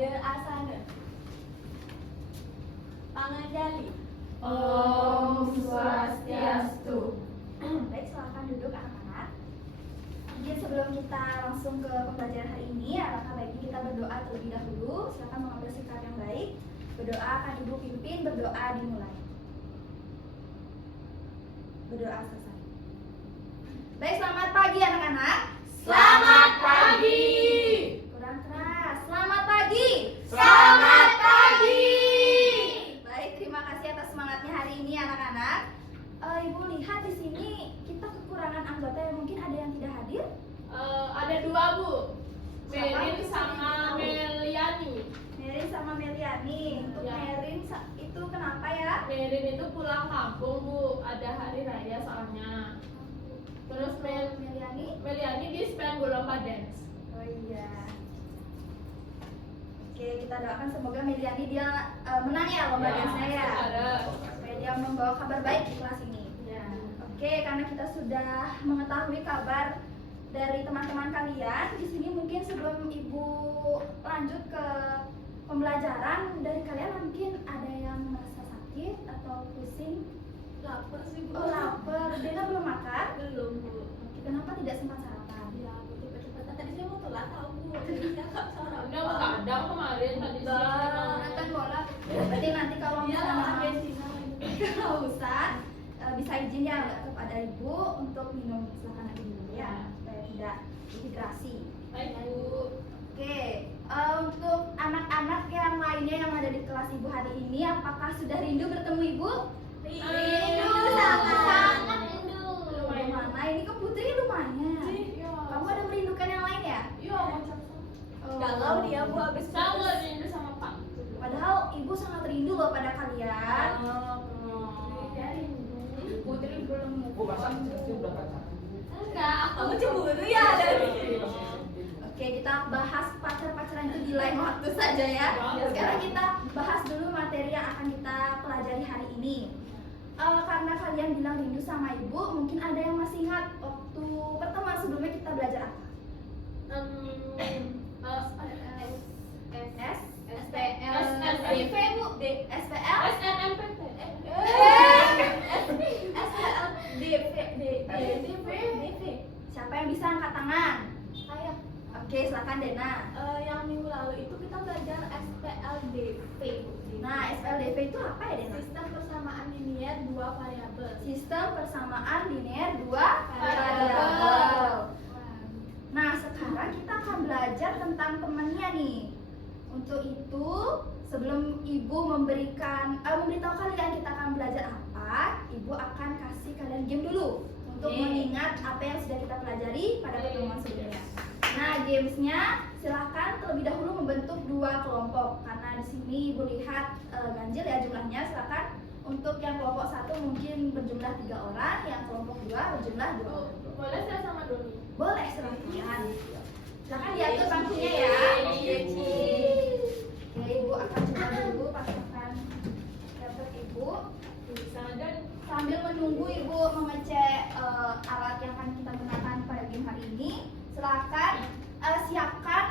Asana. Panganjali. Om Swastiastu. Baik, silakan duduk anak-anak. Jadi sebelum kita langsung ke pembelajaran hari ini, alangkah baiknya kita berdoa terlebih dahulu. Silakan mengambil sikap yang baik. Berdoa akan Ibu pimpin, berdoa dimulai. Berdoa selesai. Baik, selamat pagi anak-anak. Selamat pagi. Kurang keras. Selamat pagi. Selamat pagi. Baik, terima kasih atas semangatnya hari ini anak-anak. Ibu lihat di sini kita kekurangan anggota yang mungkin ada yang tidak hadir. Ada dua, Bu. Siapa? Merin sama Meliani. Merin sama Meliani. Untuk Ya. Merin itu kenapa ya? Merin itu pulang kampung, Bu. Ada hari raya soalnya. Terus Meliani di Spen Lomba Dance. Oh iya. Oke, kita doakan semoga Meliani dia menang ya lomba dance-nya ya. Supaya dia membawa kabar baik di kelas ini. Ya. Oke, karena kita sudah mengetahui kabar dari teman-teman kalian, di sini mungkin sebelum Ibu lanjut ke pembelajaran, dari kalian mungkin ada yang merasa sakit atau pusing? Lapar sih, Bu. Oh, lapar. Dena belum makan? Belum, Bu. Oke, kenapa tidak sempat sarapan? Ya, Bu, cepet-cepetan. Tadi saya mau telat tahu, Bu. Jadi saya nggak sarapan. Udah begadang kemarin tadi siang. Nonton bola. Berarti nanti kalau Iya, misalnya Argentina lagi. kehausan, bisa izin ya kepada Ibu untuk minum. Silakan nanti dulu ya, supaya tidak dehidrasi. Baik, Bu. Oke, untuk anak-anak yang lainnya yang ada di kelas Ibu hari ini, apakah sudah rindu bertemu Ibu? Rindu, sangat rindu. Mana? Ini ke Putri lumayan. Kamu ada merindukan yang lain ya? Iya, macam Oh. Galau dia, Bu, habis Sama rindu sama Pak. Padahal Ibu sangat rindu loh pada kalian. Ya, rindu. Putri belum move on. Enggak, kamu cemburu ya dari. Oke, kita bahas pacar-pacaran itu di lain waktu saja ya. Sekarang kita bahas dulu materi yang akan kita pelajari hari ini. Karena kalian bilang rindu sama Ibu, mungkin ada yang masih ingat waktu pertemuan sebelumnya kita belajar apa? SPLDV, Bu. SPL? SPLDV. Siapa yang bisa angkat tangan? Saya. Oke, silakan Dena. Yang minggu lalu itu kita belajar SPLDV. Nah, SPLDV itu apa ya, Dena? Sistem persamaan linear dua variabel. Sistem persamaan linear dua variabel. Nah, sekarang kita akan belajar tentang temannya nih. Untuk itu, sebelum Ibu memberitahu kalian kita akan belajar apa, Ibu akan kasih kalian game dulu untuk mengingat apa yang sudah kita pelajari pada pertemuan sebelumnya. Nah, gamesnya silahkan terlebih dahulu membentuk dua kelompok. Karena di sini Ibu lihat ganjil ya jumlahnya. Silahkan untuk yang kelompok 1 mungkin berjumlah 3 orang, yang kelompok 2 berjumlah 2 orang. Boleh saya sama Doni? Boleh, silahkan. Silahkan diatur bangkunya ya. Oke, Ibu akan coba dulu pastikan laptop Ibu. Sambil menunggu Ibu mengecek alat yang akan kita gunakan pada game hari ini, silakan siapkan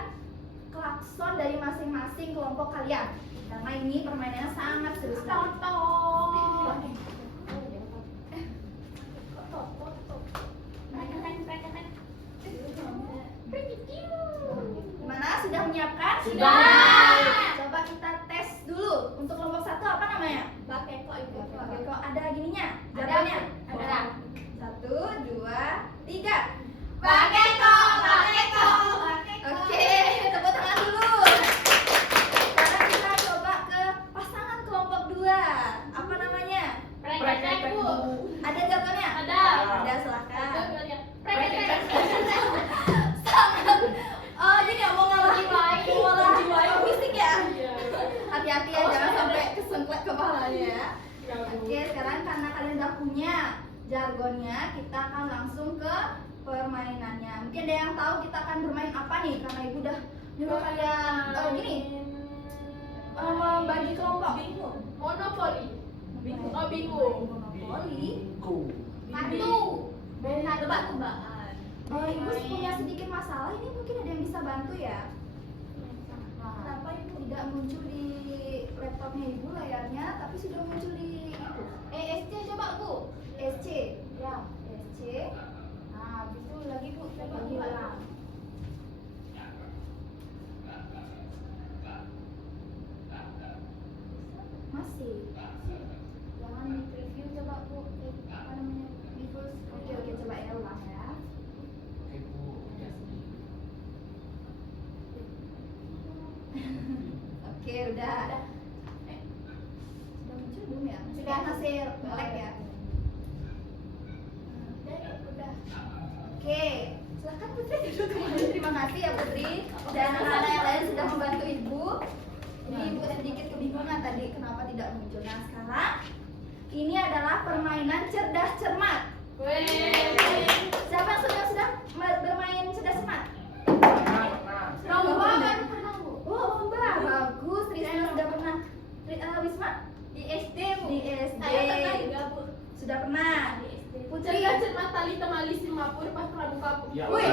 klakson dari masing-masing kelompok kalian. Karena ini permainannya sangat seru sekali. Gimana? Sudah menyiapkan? Sudah. Coba kita tes dulu. Untuk kelompok 1 apa namanya? Bakeko itu. Oke, kok ada gininya? Ada. Jawabannya? Ada. 1, 2, 3. Bakeko. Oke, tepuk tangan dulu. Sekarang kita coba ke pasangan kelompok 2. Apa namanya? Praktek, Bu. Ada jawabannya? Ada. Ada, silakan. Praktek. Sangat. Oh, jadi nggak mau ngalahin fisik ya? Hati-hati ya, jangan sampai kesengklet kepalanya ya. Oke, sekarang karena kalian udah punya jargonnya, kita akan langsung ke permainannya. Mungkin ada yang tahu kita akan bermain apa nih? Karena Ibu udah nyuruh kalian gini, membagi kelompok. Bingung. Monopoli. Bingung. Oh, bingung. Monopoli. Batu. Tebak-tebakan. Ibu punya sedikit masalah ini, mungkin ada yang bisa bantu ya? Kenapa Ibu? muncul di laptopnya ibu layarnya, tapi sudah muncul di ibu. SC coba bu, SC, ya SC. Nah, itu lagi bu, lagi ulang. Masih. Jangan di preview coba bu, apa namanya? Oke, coba ya ulang ya. Oke Bu, Yasmin. Oke, udah. Sudah muncul belum ya? Sudah hasil lag ya? Udah. Oke, silakan Putri duduk kembali. Terima kasih ya Putri dan anak-anak yang lain sudah membantu ibu. Ini ibu sedikit kebingungan tadi kenapa tidak muncul. Nah sekarang ini adalah permainan cerdas cermat. Siapa yang sudah bermain cerdas cermat? Lomba baru pernah bu. Oh, lomba. Bagus. Rizna sudah pernah. Wisma? Di SD bu. Di SD. Saya pernah juga bu. Sudah pernah. Di SD. Putri. Cerdas cermat tali temali Singapura pas pramuka bu. Ya. Wih.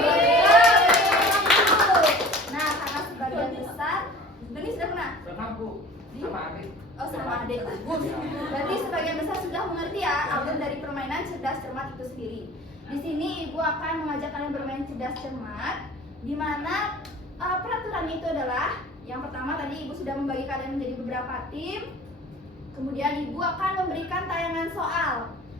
Nah, karena sebagian besar ini sudah pernah. Pernah Bu, sama adik. Oh, sama adik. Bagus. Berarti sebagian besar sudah mengerti ya alur dari permainan cerdas cermat itu sendiri. Di sini ibu akan mengajak kalian bermain cerdas cermat, di mana peraturan itu adalah yang pertama tadi ibu sudah membagi kalian menjadi beberapa tim. Kemudian ibu akan memberikan tayangan soal.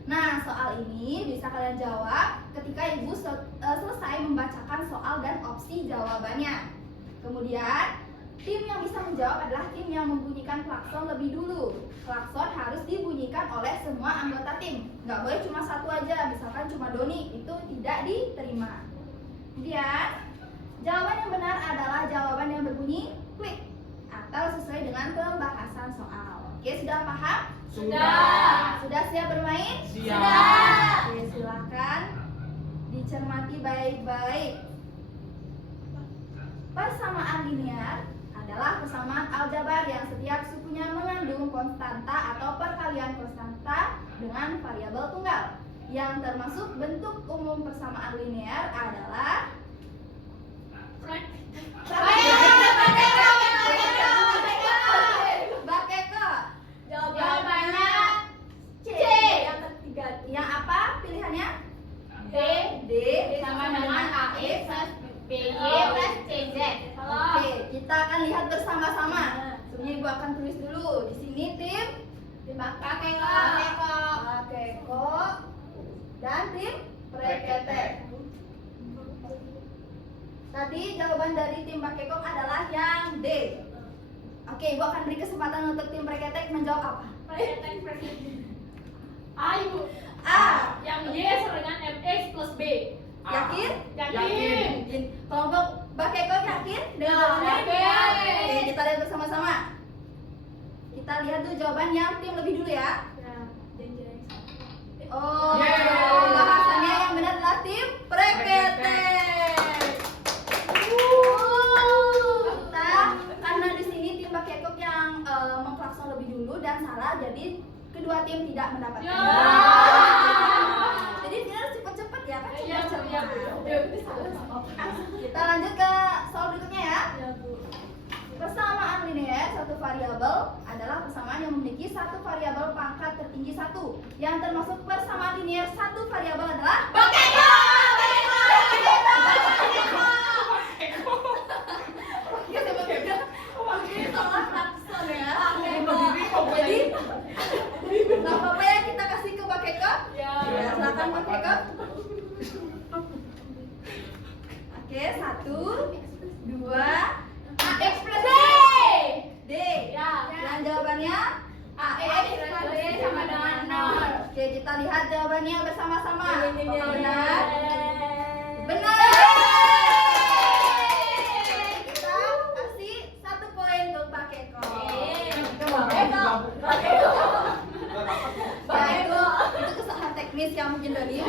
Nah, soal ini bisa kalian jawab ketika ibu selesai membacakan soal dan opsi jawabannya. Kemudian tim yang bisa menjawab adalah tim yang membunyikan klakson lebih dulu. Klakson harus dibunyikan oleh semua anggota tim. Nggak boleh cuma satu aja, misalkan cuma Doni, itu tidak diterima. Kemudian, jawaban yang benar adalah jawaban yang berbunyi klik atau sesuai dengan pembahasan soal. Oke, sudah paham? Sudah. Sudah siap bermain? Siap. Sudah. Oke, silakan dicermati baik-baik. Persamaan linear adalah persamaan aljabar yang setiap sukunya mengandung konstanta atau perkalian konstanta dengan variabel tunggal. Yang termasuk bentuk umum persamaan linear adalah Bakeko. Jawabannya C. Yang ketiga. Yang apa pilihannya? D. D Sama dengan AX plus BY plus CZ. Oke, kita akan lihat bersama-sama. Sebelumnya ibu akan tulis dulu. Di sini tim Bakeko. Bakeko dan tim Preketek. Tadi jawaban dari tim Bakeko adalah yang D. Oke, ibu akan beri kesempatan untuk tim Preketek menjawab apa? Ayo. A. Yang Y dengan MX plus B. Yakin? Yakin. Kelompok Bakeko yakin dengan Ya, jawabannya? yakin. Oke, kita lihat bersama-sama. Kita lihat tuh jawaban yang tim lebih dulu ya. Oh, Yeay. bahasannya yang benar adalah tim Preketek. Kita karena di sini tim Bakekok yang mengklakson lebih dulu dan salah, jadi kedua tim tidak mendapatkan. Ya. Jadi kita harus cepet-cepet ya kan? Iya, Cepet-cepet. iya, Bu. Itu salah. Kita lanjut ke soal berikutnya ya. Persamaan linear satu variabel adalah persamaan yang memiliki satu variabel pangkat tertinggi satu. Yang termasuk persamaan linear satu variabel adalah Bakeko. Ini soal klakson ya. Jadi nggak apa-apa ya kita kasih ke Bakeko. Ya. Ya, silakan Bakeko. Oke, 1, 2, AX plus D. D. Ya. Yang jawabannya AX plus D sama dengan 0. Oke, kita lihat jawabannya bersama-sama. Apakah benar? Benar. Benar. Kita kasih 1 poin untuk Bakeko. Bakeko. Itu kesalahan teknis yang mungkin Doni.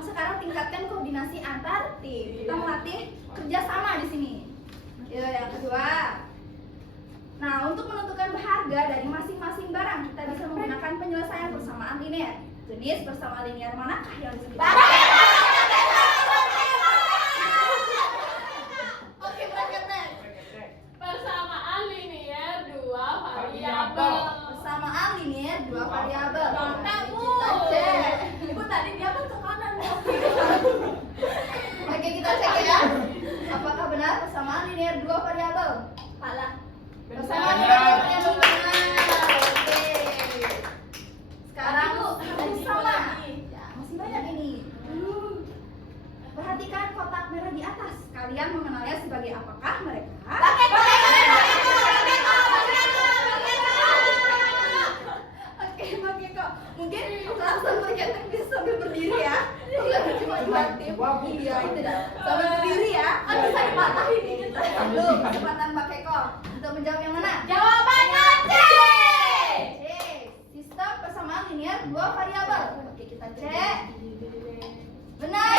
Sekarang tingkatkan koordinasi antar tim. Kita melatih kerjasama di sini. Ya, yang kedua. Nah, untuk menentukan harga dari masing-masing barang, kita bisa menggunakan penyelesaian persamaan linear. Jenis persamaan linear manakah yang disebut? Oke, Preketek. Persamaan linear linear 2 variabel. Salah. Persamaan Benar. linear 2 variabel benar. Oke. Sekarang harus sama. Ya, masih banyak ini. Perhatikan kotak merah di atas. Kalian mengenalnya sebagai apakah mereka? Oke, pakai kok. Mungkin langsung bergetek bisa sambil berdiri ya. Bukan cuma dua tim. Iya, itu dah. Sambil berdiri ya. Kan bisa dipatahin ini. Tuh, kesempatan Mbak Keko untuk menjawab yang mana? Jawabannya C. C. Sistem persamaan linear 2 variabel. Oke, kita cek. Benar.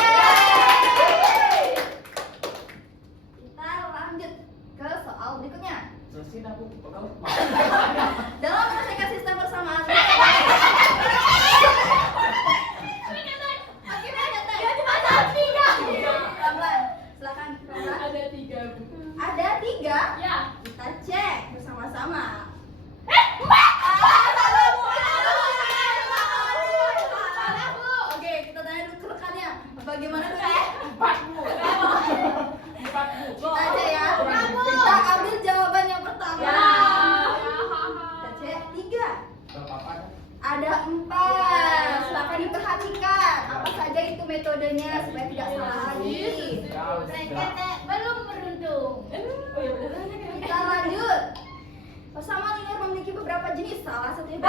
Kita lanjut ke soal berikutnya. Selesai dah, Bu. Kau Dalam menyelesaikan sistem persamaan pelan-pelan. Silakan pelan-pelan. Ada 3, Bu. Ada 3. Ya. Kita cek bersama-sama. Oke, kita tanya dulu ke rekannya. Bagaimana tuh ya? 4, Bu. 4, Bu. Kita aja ya. Kita ambil jawaban yang pertama. Ya. Kita cek 3. Berapa apa? Ada 4. Silakan diperhatikan. Apa saja itu metodenya supaya tidak salah lagi. Belum beruntung. Oh ya beneran ya. Kita lanjut. Persamaan linear memiliki beberapa jenis. Salah satunya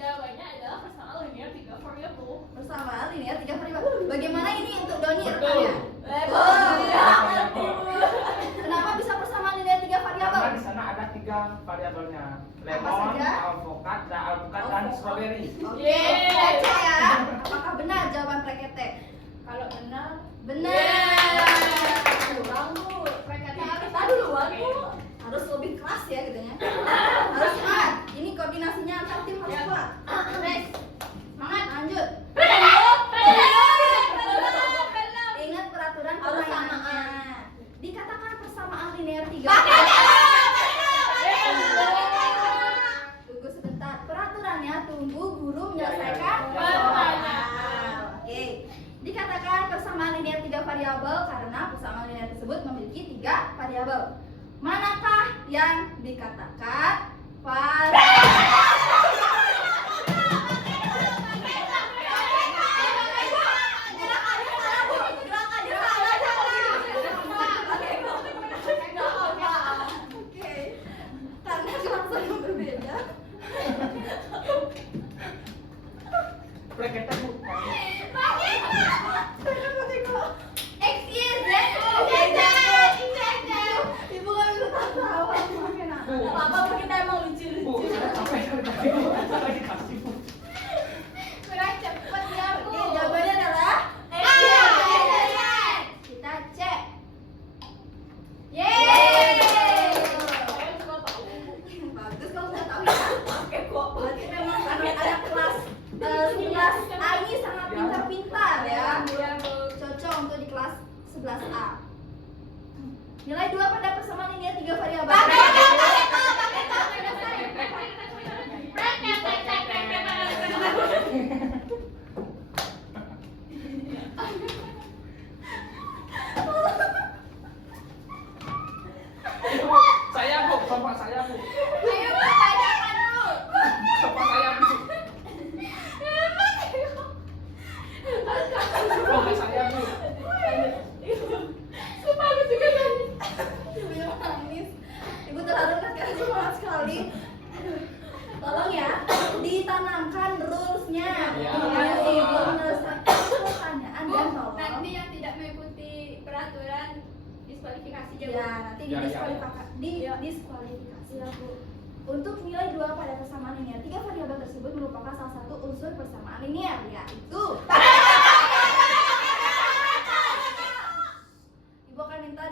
Jawabannya adalah persamaan linear 3 variabel. persamaan linear 3 variabel. Bagaimana ini untuk Doni Betul. rekannya? Kenapa bisa persamaan linear 3 variabel? Karena di sana ada 3 variabelnya. Lemon, saja? alpukat, dan strawberry. Oke, kita cek ya. Apakah benar jawaban Prekete? Kalau benar, Benar. kurang Bu. Prekete Kita duluan Bu. harus lebih keras ya gitu ya. Harus semangat. Ini koordinasinya antar tim harus kuat. Next. Semangat, lanjut. Ingat peraturan Harus permainannya. Dikatakan persamaan linear 3. Tunggu sebentar. Peraturannya tunggu guru menyelesaikan Pertanyaan. Oke. Dikatakan persamaan linear 3 variabel karena persamaan linear tersebut memiliki 3 variabel. Manakah yang dikatakan Oke. Karena langsung yang berbeda. Bracket, Bu. Ibu gak bisa tahu. Apa kita emang lucu-lucu. Bu, apa yang tadi, Bu? Lagi kasih, Bu. Kurang cepet ya Bu. Oke, jawabannya adalah kita cek. Yeay. Saya juga tahu. Bagus kalau sudah tahu ya. Oke kok. Berarti memang anak-anak kelas 11A ini sangat pintar-pintar ya. Cocok untuk di kelas 11A. Nilai 2 pada persamaan linear 3 variabel. Saya, Bu. Bapak saya, Bu. Ayo pertanyakan Bu. Bapak saya, Bu. Bapak saya, Bu. Sumpah aku juga tadi. Ibu yang nangis. Ibu terharu sekali, semangat sekali. Tolong ya, ditanamkan rules-nya. Ya. Nanti belum menyelesaikan pertanyaan dan tolong. Nanti yang tidak mengikuti peraturan diskualifikasi Ya, juga. nanti Ya, ya. diskualifikasi. Untuk nilai 2 pada persamaan linear, 3 variabel tersebut merupakan salah satu unsur persamaan linear, yaitu Ibu akan minta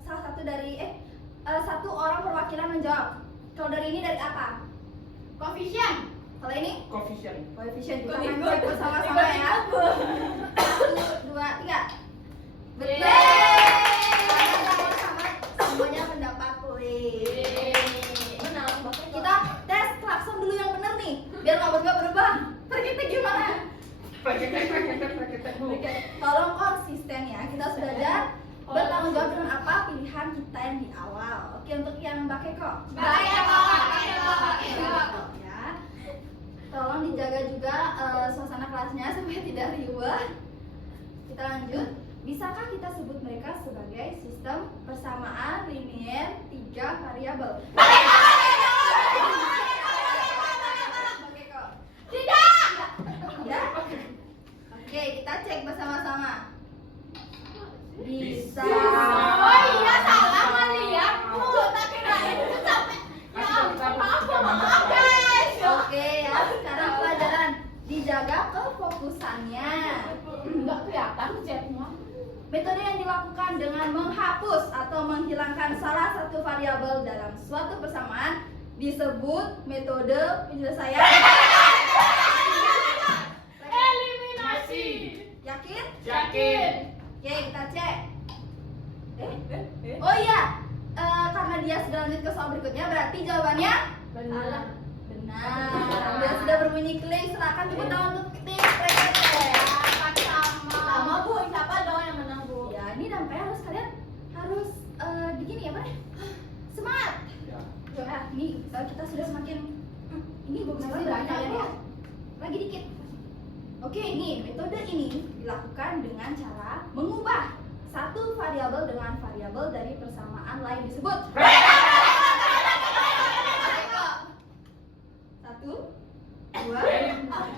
salah satu dari satu orang perwakilan menjawab. Kalau dari ini dari apa? Koefisien. Kalau ini Koefisien. koefisien. Kita main cek bersama-sama ya. 1, 2, 3. Betul. Sama-sama semuanya mendapat poin. Menang Kita tes klakson dulu yang benar nih, biar nggak berubah-berubah. Terus kita gimana? Bracket. Preketek, Bu. Oke, tolong konsisten ya. Kita sudah ada bertanggung jawab dengan apa pilihan kita yang di awal. Oke, untuk yang Mbak Keko. Mbak Keko. Ya. Tolong dijaga juga suasana kelasnya supaya tidak riuh. Kita lanjut. Bisakah kita sebut mereka sebagai sistem persamaan linear 3 variabel? Tidak. Oke, kita cek bersama-sama. Bisa. Oh iya, salah melihat Bu. Tak kirain itu sampai. Ya ampun, maaf guys. Oke ya, sekarang pelajaran dijaga kefokusannya. Enggak kelihatan chatnya. Metode yang dilakukan dengan menghapus atau menghilangkan salah satu variabel dalam suatu persamaan disebut metode penyelesaian. Eliminasi. Yakin? Yakin. Oke, kita cek. Oh iya, karena dia sudah lanjut ke soal berikutnya, berarti jawabannya Benar. benar. Dia sudah berbunyi klik. Silakan tepuk tangan untuk tim Preketek. Sama Bu, siapa dong yang menang Bu? Ya, ini nampaknya harus kalian harus begini ya, Pak. Semangat. Ya. Ya, ini kita sudah semakin ini bagus Masih banget banyak, kalian Bu. ya. Lagi dikit. Oke, ini metode ini dilakukan dengan cara mengubah satu variabel dengan variabel dari persamaan lain disebut. Satu, dua,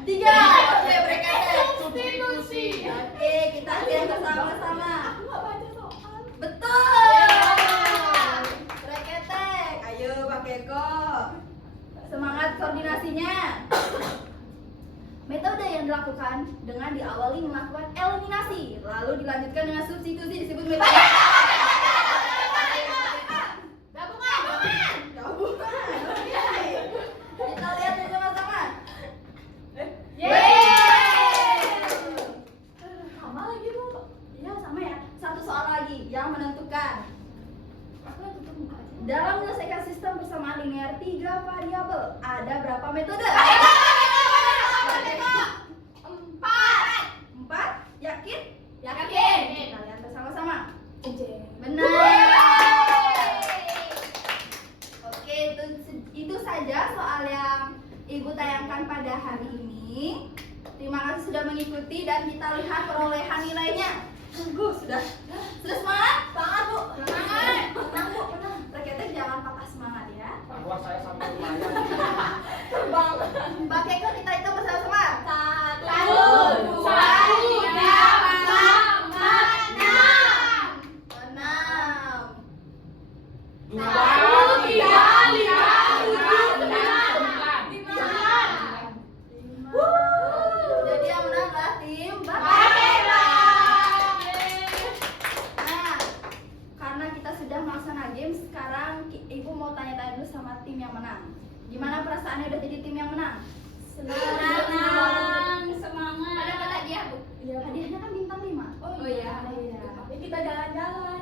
tiga. Oke, Preketek. Substitusi. Oke, kita cek bersama-sama. Aku nggak baca soal. Betul. Preketek. Ayo Pak Keko. Semangat koordinasinya. Metode yang dilakukan dengan diawali melakukan eliminasi, lalu dilanjutkan dengan substitusi disebut metode Gabungan. gabungan. Oke. Kita lihat bersama-sama. Yeay. Sama lagi Bu. Ya, sama ya. Satu soal lagi yang menentukan. Aku yang tutup muka aja. Dalam menyelesaikan sistem persamaan linear 3 variabel, ada berapa metode? 4. Yakin? Yakin. Kita lihat bersama-sama. Ejeng. Benar. Oke, itu saja soal yang Ibu tayangkan pada hari ini. Terima kasih sudah mengikuti dan kita lihat perolehan nilainya. Sudah semangat? Semangat Bu. Semangat. Tenang Bu, tenang. Preketek jangan patah semangat ya. Bahwa saya sampai lumayan. Terbang. Mbak Keko, kita hitung bersama-sama. 1, 2, 3, 4, 5, 6. 6. 2, 5. Jadi yang menang adalah tim Mbak Keko. Nah, karena kita sudah melaksanakan game, sekarang Ibu mau tanya-tanya dulu sama tim yang menang. Gimana perasaannya udah jadi tim yang menang? Senang, semangat. Ada apa tadi ya Bu? Iya. Hadiahnya kan bintang 5. Oh iya. Ya, kita jalan-jalan.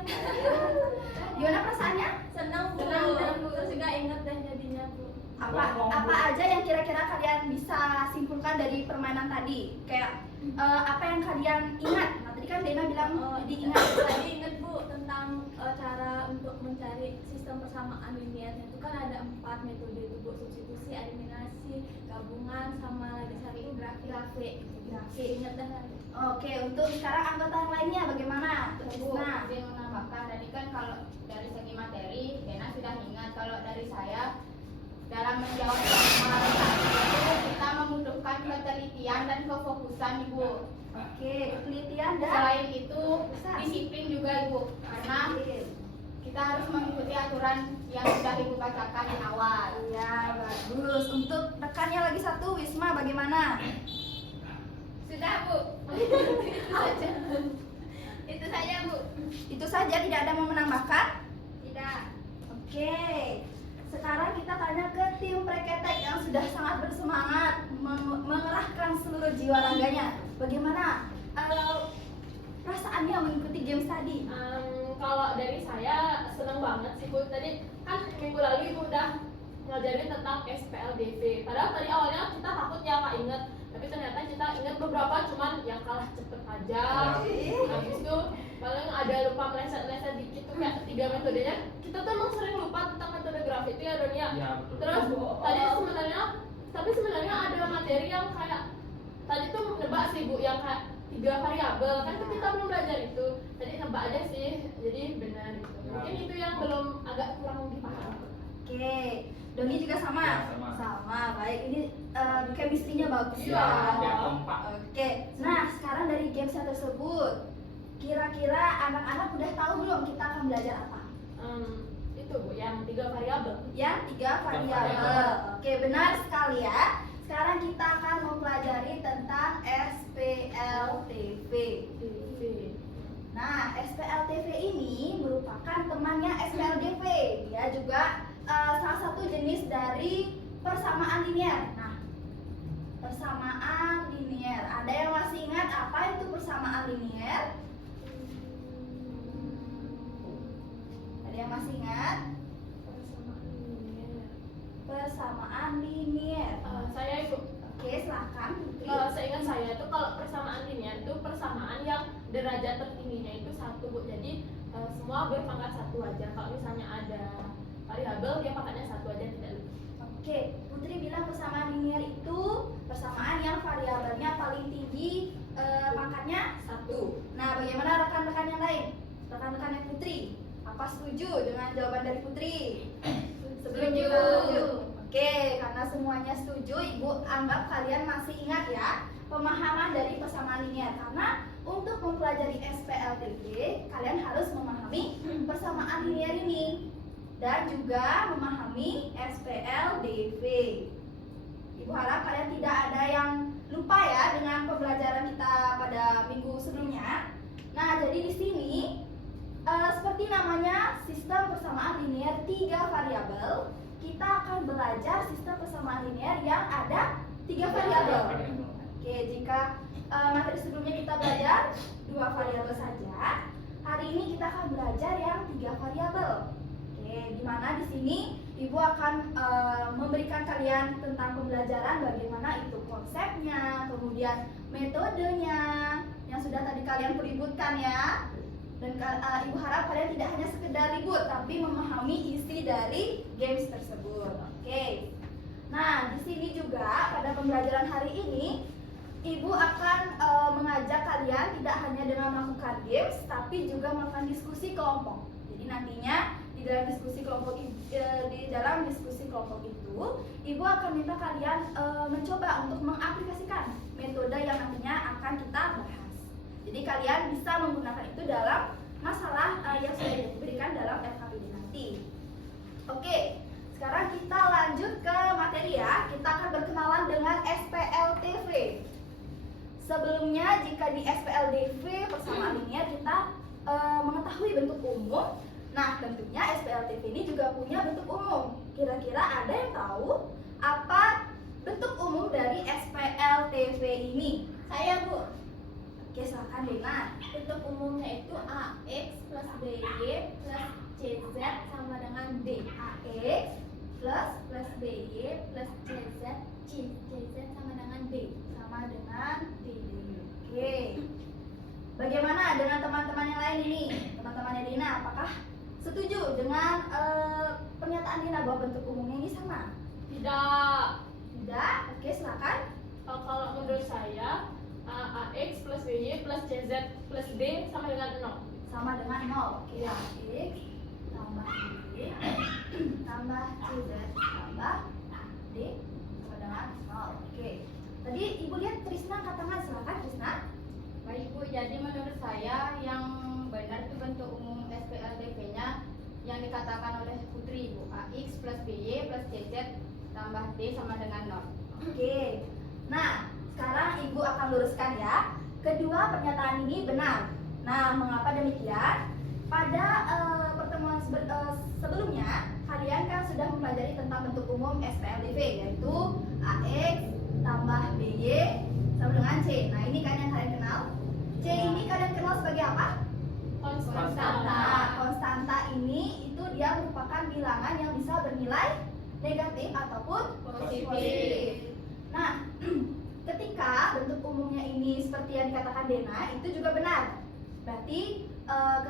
Gimana perasaannya? Senang Bu. Terus juga inget deh jadinya Bu. Apa aja yang kira-kira kalian bisa simpulkan dari permainan tadi? Kayak apa yang kalian ingat? Nah, tadi kan Dena bilang diingat. Tadi inget Bu tentang cara untuk mencari sistem persamaan linearnya itu kan ada 4 metode itu Bu, substitusi, eliminasi, gabungan, sama lagi satu grafik. Ingat dah. Oke, untuk sekarang anggota yang lainnya bagaimana? Nah, Izin menambahkan tadi kan kalau dari segi materi Dena sudah ingat, kalau dari saya dalam menjawab soal tadi itu kita membutuhkan ketelitian dan kefokusan Ibu. oke, penelitian dan Selain itu disiplin juga Ibu, karena kita harus mengikuti aturan yang sudah Ibu bacakan di awal. ya bagus. Untuk rekannya lagi satu, Wisma bagaimana? Sudah Bu. Itu saja Bu. Itu saja, tidak ada mau menambahkan? Tidak. Oke, sekarang kita tanya ke tim Preketek yang sudah sangat bersemangat mengerahkan seluruh jiwa raganya. Bagaimana perasaannya mengikuti games tadi? Kalau dari saya senang banget sih Bu. Tadi kan minggu lalu Ibu udah ngajarin tentang SPLDV. Padahal tadi awalnya kita takut ya nggak inget. Tapi tapi ternyata kita ingat beberapa cuman yang kalah cepet aja. Habis itu paling ada lupa meleset-meleset dikit tuh kayak 3 metodenya. Kita tuh emang sering lupa tentang metode graf itu ya Donia. Iya, betul. Terus tadi sebenarnya ada materi yang kayak tadi tuh nebak sih Bu yang kayak 3 variabel kan kita belum belajar itu. Tadi nebak aja sih, jadi benar gitu. Mungkin itu yang belum agak kurang dipahami. Oke, Doni juga sama? Ya, sama. Baik. Ini chemistry-nya bagus Iya, ya. dia kompak. Oke, nah sekarang dari gamesnya tersebut, kira-kira anak-anak udah tahu belum kita akan belajar apa? Itu Bu yang 3 variabel. Yang 3 variabel. Oke, benar sekali ya. Sekarang kita akan mempelajari tentang SPLTV. Nah, SPLTV ini merupakan temannya SPLDV. Dia juga salah satu jenis dari persamaan linear. Nah, persamaan linear. Ada yang masih ingat apa itu persamaan linear? Ada yang masih ingat? Persamaan linear. Saya Ibu. Oke, silakan Putri. Seingat saya itu kalau persamaan linear itu persamaan yang derajat tertingginya itu 1 Bu. Jadi semua berpangkat 1 aja. Kalau misalnya ada variabel dia pangkatnya 1 aja tidak lebih. Oke, Putri bilang persamaan linear itu persamaan yang variabelnya paling tinggi pangkatnya 1. Nah, bagaimana rekan-rekan yang lain? Rekan-rekan yang Putri, apa setuju dengan jawaban dari Putri? Setuju. Oke, karena semuanya setuju, Ibu anggap kalian masih ingat ya pemahaman dari persamaan linear. Karena untuk mempelajari SPLTV, kalian harus memahami persamaan linear ini dan juga memahami SPLDV. Ibu harap kalian tidak ada yang lupa ya dengan pembelajaran kita pada minggu sebelumnya. Nah, jadi di sini seperti namanya sistem persamaan linear 3 variabel, kita akan belajar sistem persamaan linear yang ada 3 variabel. Oke, jika materi sebelumnya kita belajar 2 variabel saja, hari ini kita akan belajar yang 3 variabel. Oke, di mana di sini Ibu akan memberikan kalian tentang pembelajaran bagaimana itu konsepnya, kemudian metodenya yang sudah tadi kalian peributkan ya. Dan Ibu harap kalian tidak hanya sekedar ribut, tapi memahami isi dari games tersebut. Oke. Nah, di sini juga pada pembelajaran hari ini, Ibu akan mengajak kalian tidak hanya dengan melakukan games, tapi juga melakukan diskusi kelompok. Jadi nantinya di dalam diskusi kelompok itu, Ibu akan minta kalian mencoba untuk mengaplikasikan metode yang nantinya akan kita bahas. Jadi kalian bisa menggunakan itu dalam masalah yang sudah diberikan dalam FKPD nanti. Oke, sekarang kita lanjut ke materi ya. Kita akan berkenalan dengan SPLTV. Sebelumnya jika di SPLDV persamaan linear kita mengetahui bentuk umum. Nah, tentunya SPLTV ini juga punya bentuk umum. Kira-kira ada yang tahu apa bentuk umum dari SPLTV ini? Saya Bu. Oke, silakan Dena. Bentuk umumnya itu AX plus BY plus CZ sama dengan D. AX Plus BY plus CZ sama dengan D. sama dengan D. Oke. Bagaimana dengan teman-teman yang lain ini? Teman-temannya Dina, apakah setuju dengan pernyataan Dina bahwa bentuk umumnya ini sama? Tidak. Tidak? Oke, silakan. Kalau menurut saya AX plus BY plus CZ plus D sama dengan 0. Sama dengan 0. Oke, Ya. AX tambah B tambah CZ tambah D sama dengan 0. Oke. Tadi Ibu lihat Trisna angkat tangan, silakan Trisna. Baik Bu, jadi menurut saya yang benar itu bentuk umum SPLTV-nya yang dikatakan oleh Putri Bu, AX plus BY plus CZ tambah D sama dengan 0. Oke. Nah, sekarang Ibu akan luruskan ya. Kedua pernyataan ini benar. Nah, mengapa demikian? Pada pertemuan sebelumnya, kalian kan sudah mempelajari tentang bentuk umum SPLDV, yaitu AX tambah BY sama dengan C. Nah, ini kan yang kalian kenal. C ini kalian kenal sebagai apa? Konstanta. Nah, konstanta ini itu dia merupakan bilangan yang bisa bernilai negatif ataupun Positif. Nah, ketika jika bentuk umumnya ini seperti yang dikatakan Dena, itu juga benar. Berarti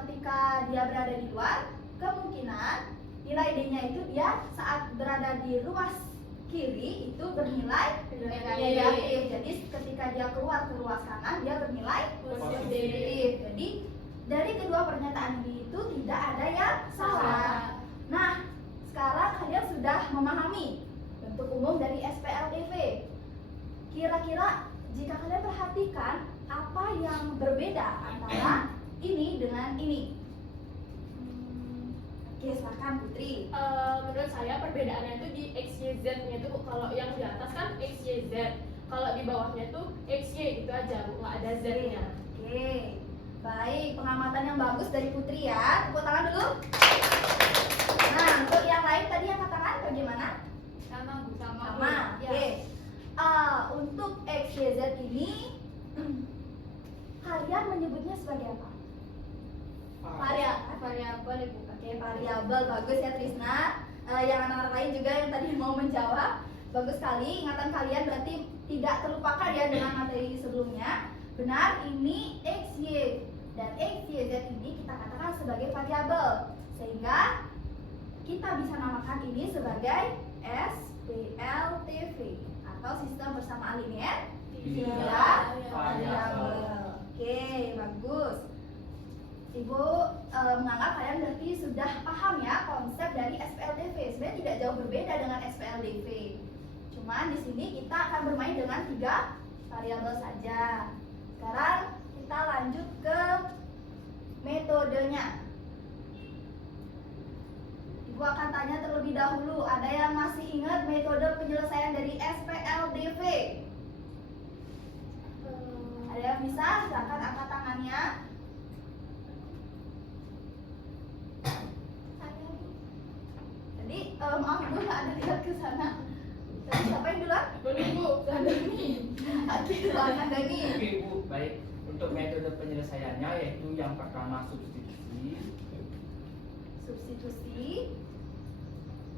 ketika dia berada di luar, kemungkinan nilai D-nya itu dia saat berada di ruas kiri itu bernilai negatif. Jadi ketika dia keluar ke ruas kanan, dia bernilai positif. Jadi dari kedua pernyataan ini itu tidak ada yang salah. Nah, sekarang kalian sudah memahami bentuk umum dari SPLDV. Kira-kira jika kalian perhatikan apa yang berbeda antara ini dengan ini? Oke, silakan Putri. Menurut saya perbedaannya itu di XYZ-nya itu kalau yang di atas kan XYZ, kalau di bawahnya itu XY gitu aja, nggak ada Z-nya. Oke, baik, pengamatan yang bagus dari Putri ya. Tepuk tangan dulu. Nah, untuk yang lain tadi yang katakan bagaimana? Sama Bu, sama. Sama. Oke. Untuk XYZ ini kalian menyebutnya sebagai apa? Variabel Ibu. Oke, variabel. Bagus ya Trisna. Yang anak-anak lain juga yang tadi mau menjawab, bagus sekali. Ingatan kalian berarti tidak terlupakan ya dengan materi sebelumnya. Benar, ini XY dan XYZ ini kita katakan sebagai variabel, sehingga kita bisa namakan ini sebagai SPLTV atau sistem persamaan linear tidak variabel. Oke, bagus. Ibu menganggap kalian berarti sudah paham ya konsep dari SPLDV. Sebenarnya tidak jauh berbeda dengan SPLDV. Cuman di sini kita akan bermain dengan 3 variabel saja. Sekarang kita lanjut ke metodenya. Ibu akan tanya terlebih dahulu, ada yang masih ingat metode penyelesaian dari SPLDV? Ada yang bisa? Silakan angkat tangannya. Jadi maaf Ibu nggak ada lihat ke sana. Tadi siapa yang duluan? Menunggu. Oke, silakan Dani. Oke Bu, baik. Untuk metode penyelesaiannya yaitu yang pertama substitusi,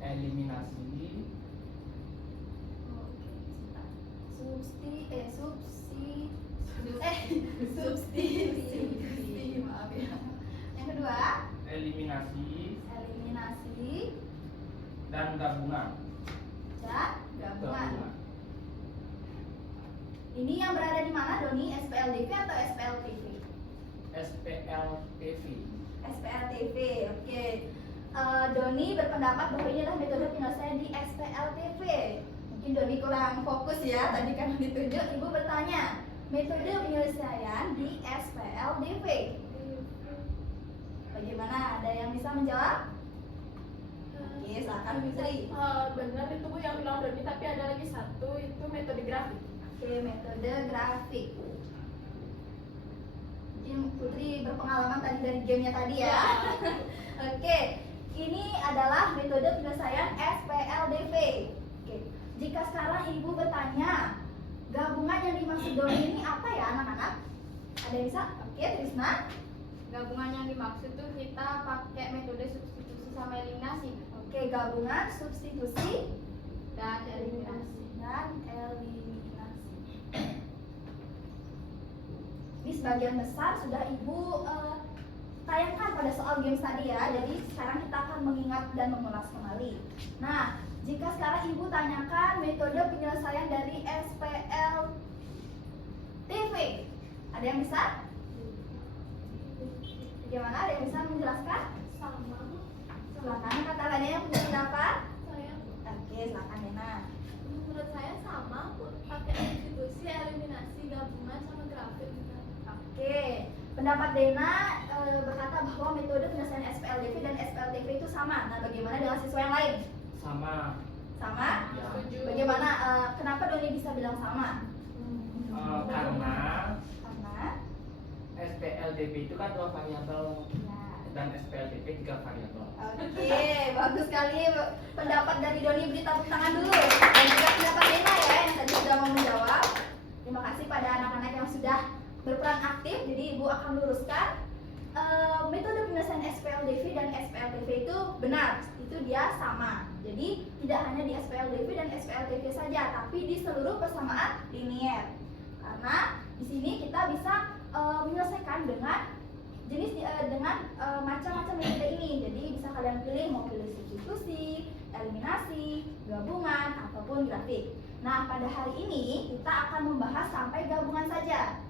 eliminasi, substitusi. Maaf ya. Yang kedua, eliminasi eliminasi dan gabungan. dan gabungan. Ini yang berada di mana Doni? SPLDV atau SPLTV? SPLTV. SPLTV, oke. Doni berpendapat bahwa ini adalah metode penyelesaian di SPLTV. Mungkin Doni kurang fokus ya, tadi kan ditunjuk. Ibu bertanya, metode penyelesaian di SPLDV. Bagaimana? Ada yang bisa menjawab? Oke, silakan Putri. Benar itu Bu yang bilang Doni, tapi ada lagi satu itu metode grafik. Oke, metode grafik. Mungkin Putri berpengalaman tadi dari gamenya tadi ya. Oke, ini adalah metode penyelesaian SPLDV. Oke, jika sekarang Ibu bertanya, gabungan yang dimaksud Doni ini apa ya anak-anak? Ada yang bisa? Oke, Trisna. Gabungan yang dimaksud tuh kita pakai metode substitusi sama eliminasi Oke, gabungan, substitusi, dan eliminasi. dan eliminasi. Ini sebagian besar sudah Ibu tayangkan pada soal games tadi ya. Jadi sekarang kita akan mengingat dan mengulas kembali. Nah, jika sekarang Ibu tanyakan metode penyelesaian dari SPLTV, ada yang bisa? Bagaimana? Ada yang bisa menjelaskan? Sama. Silakan kata lainnya yang punya pendapat. Saya Oke, silakan Dena. menurut saya sama, aku pakai substitusi, eliminasi, gabungan sama grafik. Oke, pendapat Dena berkata bahwa metode penyelesaian SPLDV dan SPLTV itu sama. Nah, bagaimana dengan siswa yang lain? Sama. Sama? Ya. Setuju. Bagaimana? Kenapa Doni bisa bilang sama? Karena Karena SPLDV itu kan 2 variabel ya. dan SPLDV 3 variabel. Oke, bagus sekali pendapat dari Doni. Beri tepuk tangan dulu. Dan juga pendapat Dena ya yang tadi sudah mau menjawab. Terima kasih pada anak-anak yang sudah berperan aktif. Jadi Ibu akan luruskan metode penyelesaian SPLDV dan SPLTV itu benar, itu dia sama. Jadi tidak hanya di SPLDV dan SPLTV saja, tapi di seluruh persamaan linier. karena di sini kita bisa menyelesaikan dengan macam-macam metode ini. Jadi bisa kalian pilih mau pilih substitusi, eliminasi, gabungan ataupun grafik. Nah, pada hari ini kita akan membahas sampai gabungan saja.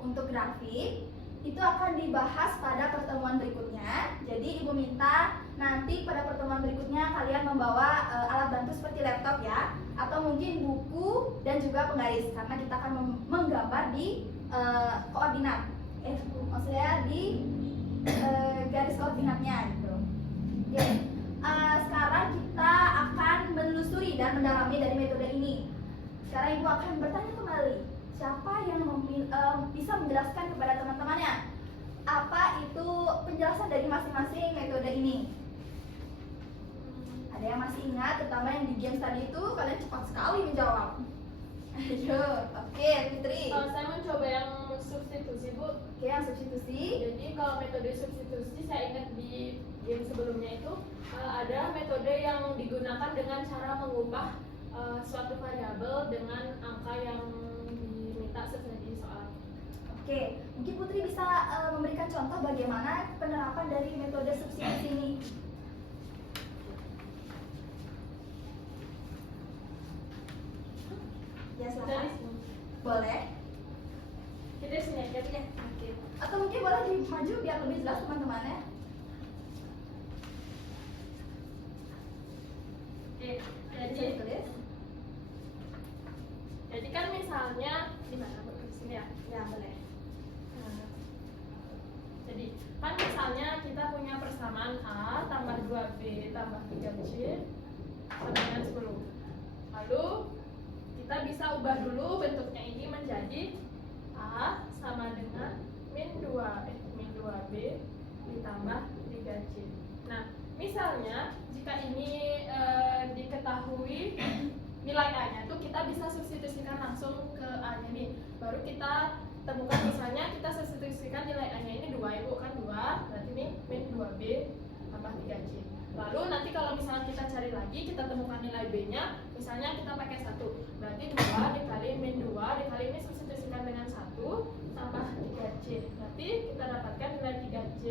Untuk grafik itu akan dibahas pada pertemuan berikutnya. Jadi Ibu minta nanti pada pertemuan berikutnya kalian membawa alat bantu seperti laptop ya, atau mungkin buku dan juga penggaris, karena kita akan menggambar di koordinat, maksudnya di garis koordinatnya gitu. Oke, sekarang kita akan menelusuri dan mendalami dari metode ini. Sekarang Ibu akan bertanya kembali, siapa yang bisa menjelaskan kepada teman-temannya apa itu penjelasan dari masing-masing metode ini? Ada yang masih ingat, terutama yang di games tadi itu kalian cepat sekali menjawab. Ayo, oke Putri. Saya mencoba yang substitusi, Bu. Oke, yang substitusi. Jadi kalau metode substitusi saya ingat di game sebelumnya itu ada metode yang digunakan dengan cara mengubah suatu variabel dengan angka yang diminta sesuai di soal. Oke, mungkin Putri bisa memberikan contoh bagaimana penerapan dari metode substitusi ini. Ya, Dari silakan. sini. Boleh. Kita sini aja ya. Oke. Atau mungkin boleh dimaju biar lebih jelas teman-temannya. Oke, Bisa jadi ditulis. kan misalnya di mana, Bu? Di sini ya. Ya, boleh. Nah, jadi kan misalnya kita punya persamaan A tambah 2B tambah 3C sama dengan 10. Lalu kita bisa ubah dulu bentuknya ini menjadi A sama dengan min 2B ditambah 3C. Nah, misalnya jika ini diketahui nilai A-nya tuh kita bisa substitusikan langsung ke A-nya nih. Baru kita temukan, misalnya kita substitusikan nilai A-nya ini 2, Ibu kan 2, berarti ini min 2B tambah 3C. Lalu nanti kalau misalnya kita cari lagi, kita temukan nilai B-nya, misalnya kita pakai 1, berarti 2 dikali min 2 dikali ini substitusikan dengan 1 tambah 3C. Berarti kita dapatkan nilai 3C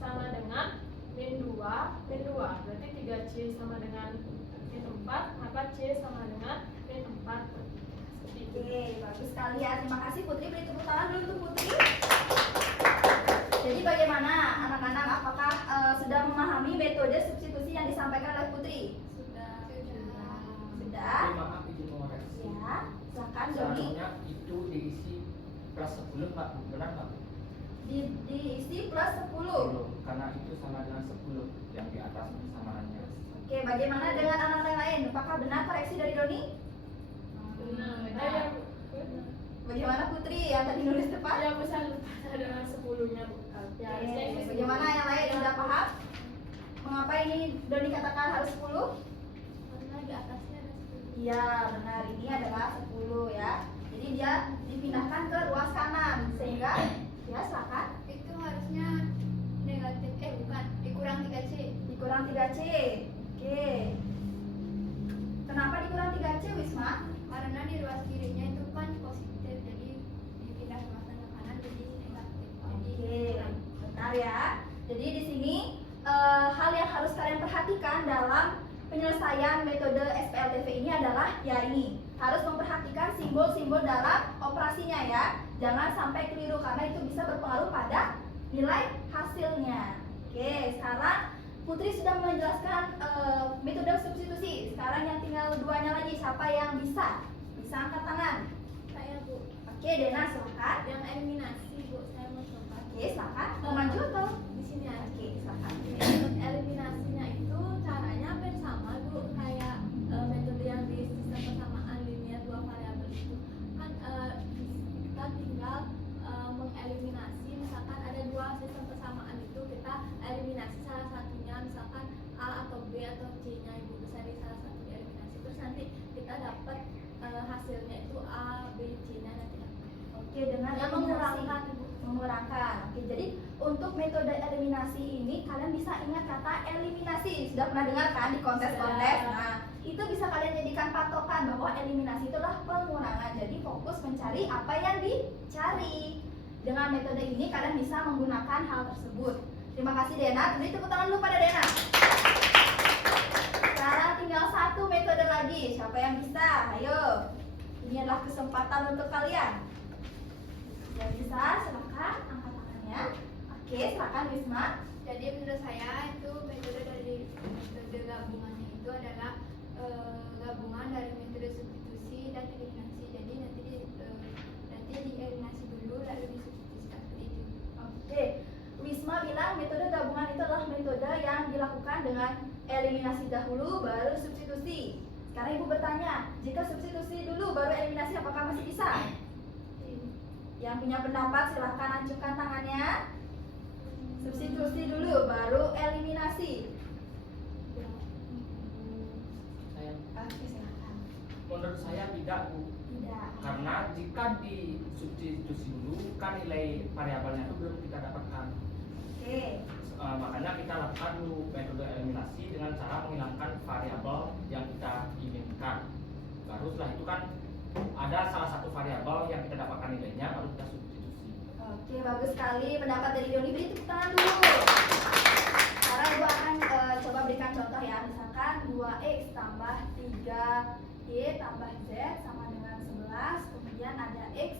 sama dengan min 2, berarti 3C sama dengan min 4, maka C sama dengan min 4. Oke, bagus sekali ya. Terima kasih Putri. Beri tepuk tangan dulu untuk Putri. Jadi bagaimana anak-anak? Apakah sudah memahami metode substitusi yang disampaikan oleh Putri? Sudah. Sudah? Maaf izin mengoreksi. Ya, silakan Doni. Seharusnya itu diisi plus 10 Pak, benar Pak? Diisi plus 10. Karena itu sama dengan 10 yang di atas persamaannya. Oke, bagaimana dengan anak-anak lain? Apakah benar koreksi dari Doni? Benar. Bagaimana Putri yang tadi nulis tepat? Yang besar ada 10-nya, Bu. Ya, harusnya ini Oke, bagaimana yang lain sudah paham? Mengapa ini Doni katakan harus 10? Karena di atasnya ada 10. Iya, benar. Ini adalah 10 ya. Jadi dia dipindahkan ke ruas kanan sehingga ya silakan Itu harusnya negatif, bukan, dikurang 3C. dikurang 3C. Oke. Kenapa dikurang 3C, Wisma? Karena di ruas kirinya itu kan positif, jadi dipindah ruas tengah kanan jadi negatif. Jadi Oke, kurang. benar ya. Jadi di sini hal yang harus kalian perhatikan dalam penyelesaian metode SPLTV ini adalah ya ini, harus memperhatikan simbol-simbol dalam operasinya ya. Jangan sampai keliru karena itu bisa berpengaruh pada nilai hasilnya. Oke, sekarang Putri sudah menjelaskan metode substitusi. Sekarang yang tinggal duanya lagi, siapa yang bisa? Bisa angkat tangan. Saya, Bu. Oke, Dena silakan. Yang eliminasi, Bu. Saya mau coba. Oke, silakan. Mau maju atau? Di sini aja. Oke, silakan. Untuk eliminasinya itu caranya hampir sama, Bu, kayak metode yang di sistem persamaan linear dua variabel itu kan kita tinggal mengeliminasi, misalkan ada dua sistem persamaan itu kita eliminasi salah satunya, misalkan A atau B atau C nya Ibu, bisa di salah satu eliminasi, terus nanti kita dapat hasilnya itu A, B, C nya nanti dapat. Oke, dengan Yang eliminasi. mengurangkan, Ibu. menggunakan. Oke, jadi untuk metode eliminasi ini kalian bisa ingat kata eliminasi. Sudah pernah dengar kan di kontes-kontes? Sudah. Nah, itu bisa kalian jadikan patokan bahwa eliminasi itu adalah pengurangan. Jadi fokus mencari apa yang dicari. Dengan metode ini kalian bisa menggunakan hal tersebut. Terima kasih Dena. Beri tepuk tangan dulu pada Dena. Sekarang tinggal satu metode lagi. Siapa yang bisa? Ayo. Ini adalah kesempatan untuk kalian. Yang bisa, silakan angkat tangannya. Oke, silakan Wisma. Jadi menurut saya itu metode dari metode gabungannya itu adalah gabungan dari metode substitusi dan eliminasi. Jadi nanti dieliminasi dulu lalu disubstitusikan seperti itu. Oke, Wisma bilang metode gabungan itu adalah metode yang dilakukan dengan eliminasi dahulu baru substitusi. Sekarang Ibu bertanya, jika substitusi dulu baru eliminasi apakah masih bisa? Yang punya pendapat silahkan ancungkan tangannya. Substitusi dulu baru eliminasi. Saya, Oke, silakan. menurut saya tidak, Bu. Tidak. Karena jika disubstitusi dulu kan nilai variabelnya itu belum kita dapatkan. Oke. Makanya kita lakukan dulu metode eliminasi dengan cara menghilangkan variabel yang kita inginkan. Baru setelah itu kan ada salah satu variabel yang kita dapatkan nilainya, baru kita substitusi. Oke, bagus sekali pendapat dari Doni. Beri tepuk tangan dulu. Sekarang Ibu akan coba berikan contoh ya. Misalkan 2x tambah 3y tambah z sama dengan 11. Kemudian ada x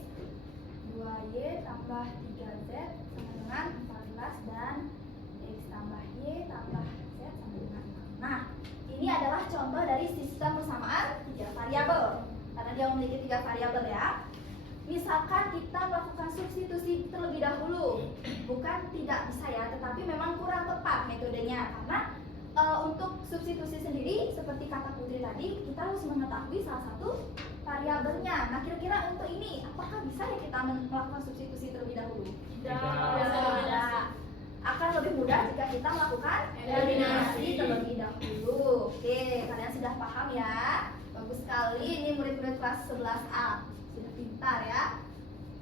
2y tambah 3z sama dengan 14 dan x tambah y tambah z sama dengan 6. Nah, ini adalah contoh dari sistem persamaan 3 variabel. Karena dia memiliki 3 variabel ya. Misalkan kita melakukan substitusi terlebih dahulu, bukan tidak bisa ya, tetapi memang kurang tepat metodenya karena untuk substitusi sendiri seperti kata Putri tadi, kita harus mengetahui salah satu variabelnya. Nah, kira-kira untuk ini apakah bisa ya kita melakukan substitusi terlebih dahulu? Tidak. Akan lebih mudah jika kita melakukan eliminasi terlebih dahulu. Oke, kalian sudah paham ya? Bagus sekali, ini murid-murid kelas 11A. Sudah pintar ya.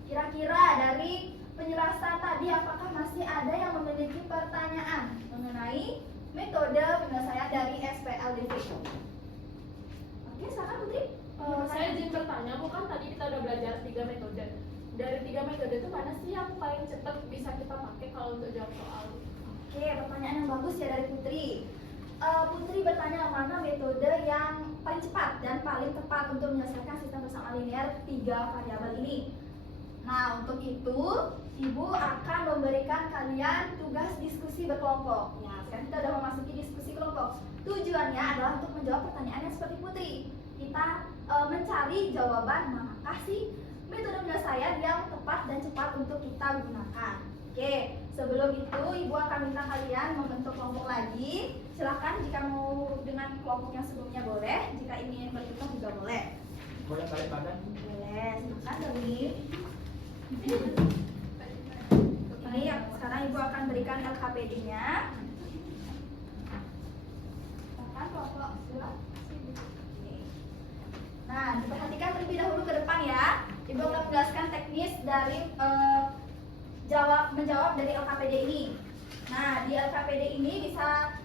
Kira-kira dari penjelasan tadi apakah masih ada yang memiliki pertanyaan mengenai metode penyelesaian dari SPLDV? Oke, silakan Putri. Saya izin bertanya, bukan tadi kita udah belajar 3 metode. Dari 3 metode itu mana sih yang paling cepat bisa kita pakai kalau untuk jawab soal? Oke, pertanyaan yang bagus ya dari Putri. Putri bertanya mana metode yang paling cepat dan paling tepat untuk menyelesaikan sistem persamaan linear 3 variabel ini. Nah, untuk itu Ibu akan memberikan kalian tugas diskusi berkelompok. Ya, sekarang kita sudah memasuki diskusi kelompok. Tujuannya adalah untuk menjawab pertanyaan yang seperti Putri. Kita mencari jawaban manakah sih metode penyelesaian yang tepat dan cepat untuk kita gunakan. Oke, sebelum itu Ibu akan minta kalian membentuk kelompok lagi. Silahkan jika mau dengan kelompok yang sebelumnya boleh, jika ingin bertukar juga boleh. Boleh balik badan? Boleh, silakan Doni. Ini yang sekarang Ibu akan berikan LKPD-nya. Silakan kelompok sebelah. Nah, diperhatikan terlebih dahulu ke depan ya. Ibu akan menjelaskan teknis dari menjawab dari LKPD ini. Nah, di LKPD ini bisa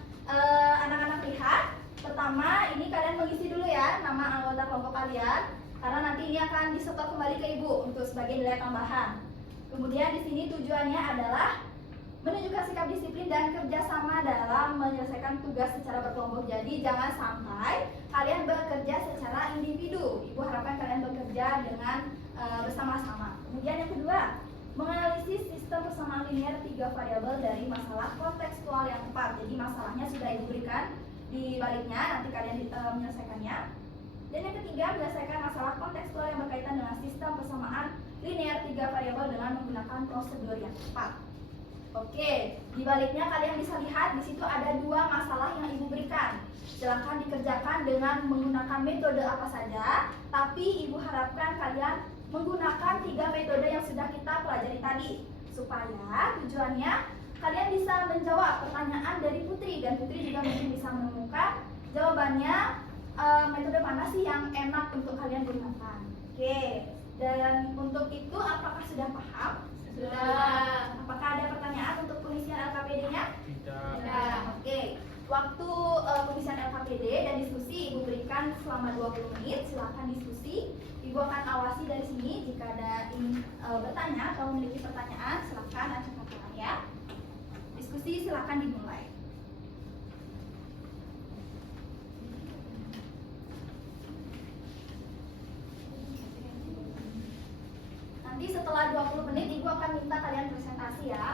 anak-anak lihat. Pertama, ini kalian mengisi dulu ya nama anggota kelompok kalian, karena nanti ini akan disetor kembali ke Ibu untuk sebagai nilai tambahan. Kemudian di sini tujuannya adalah menunjukkan sikap disiplin dan kerjasama dalam menyelesaikan tugas secara berkelompok. Jadi jangan sampai kalian bekerja secara individu. Ibu harapkan kalian bekerja dengan bersama-sama. Kemudian yang kedua, menganalisis sistem persamaan linear 3 variabel dari masalah kontekstual yang tepat. Jadi masalahnya sudah Ibu berikan di baliknya, nanti kalian menyelesaikannya. Dan yang ketiga, menyelesaikan masalah kontekstual yang berkaitan dengan sistem persamaan linear 3 variabel dengan menggunakan prosedur yang tepat. Oke, di baliknya kalian bisa lihat di situ ada 2 masalah yang Ibu berikan. Silahkan dikerjakan dengan menggunakan metode apa saja, tapi Ibu harapkan kalian menggunakan 3 metode yang sudah kita pelajari tadi, supaya tujuannya kalian bisa menjawab pertanyaan dari Putri, dan Putri juga mungkin bisa menemukan jawabannya metode mana sih yang enak untuk kalian gunakan. Oke, dan untuk itu apakah sudah paham? Sudah. Apakah ada pertanyaan untuk pengisian LKPD-nya? Tidak. Nah, oke. Waktu pengisian LKPD dan diskusi Ibu berikan selama 20 menit. Silakan diskusi. Ibu akan awasi dari sini. Jika ada ingin bertanya atau memiliki pertanyaan, silakan acungkan tangan ya. Diskusi silakan dimulai. Nanti setelah 20 menit Ibu akan minta kalian presentasi ya.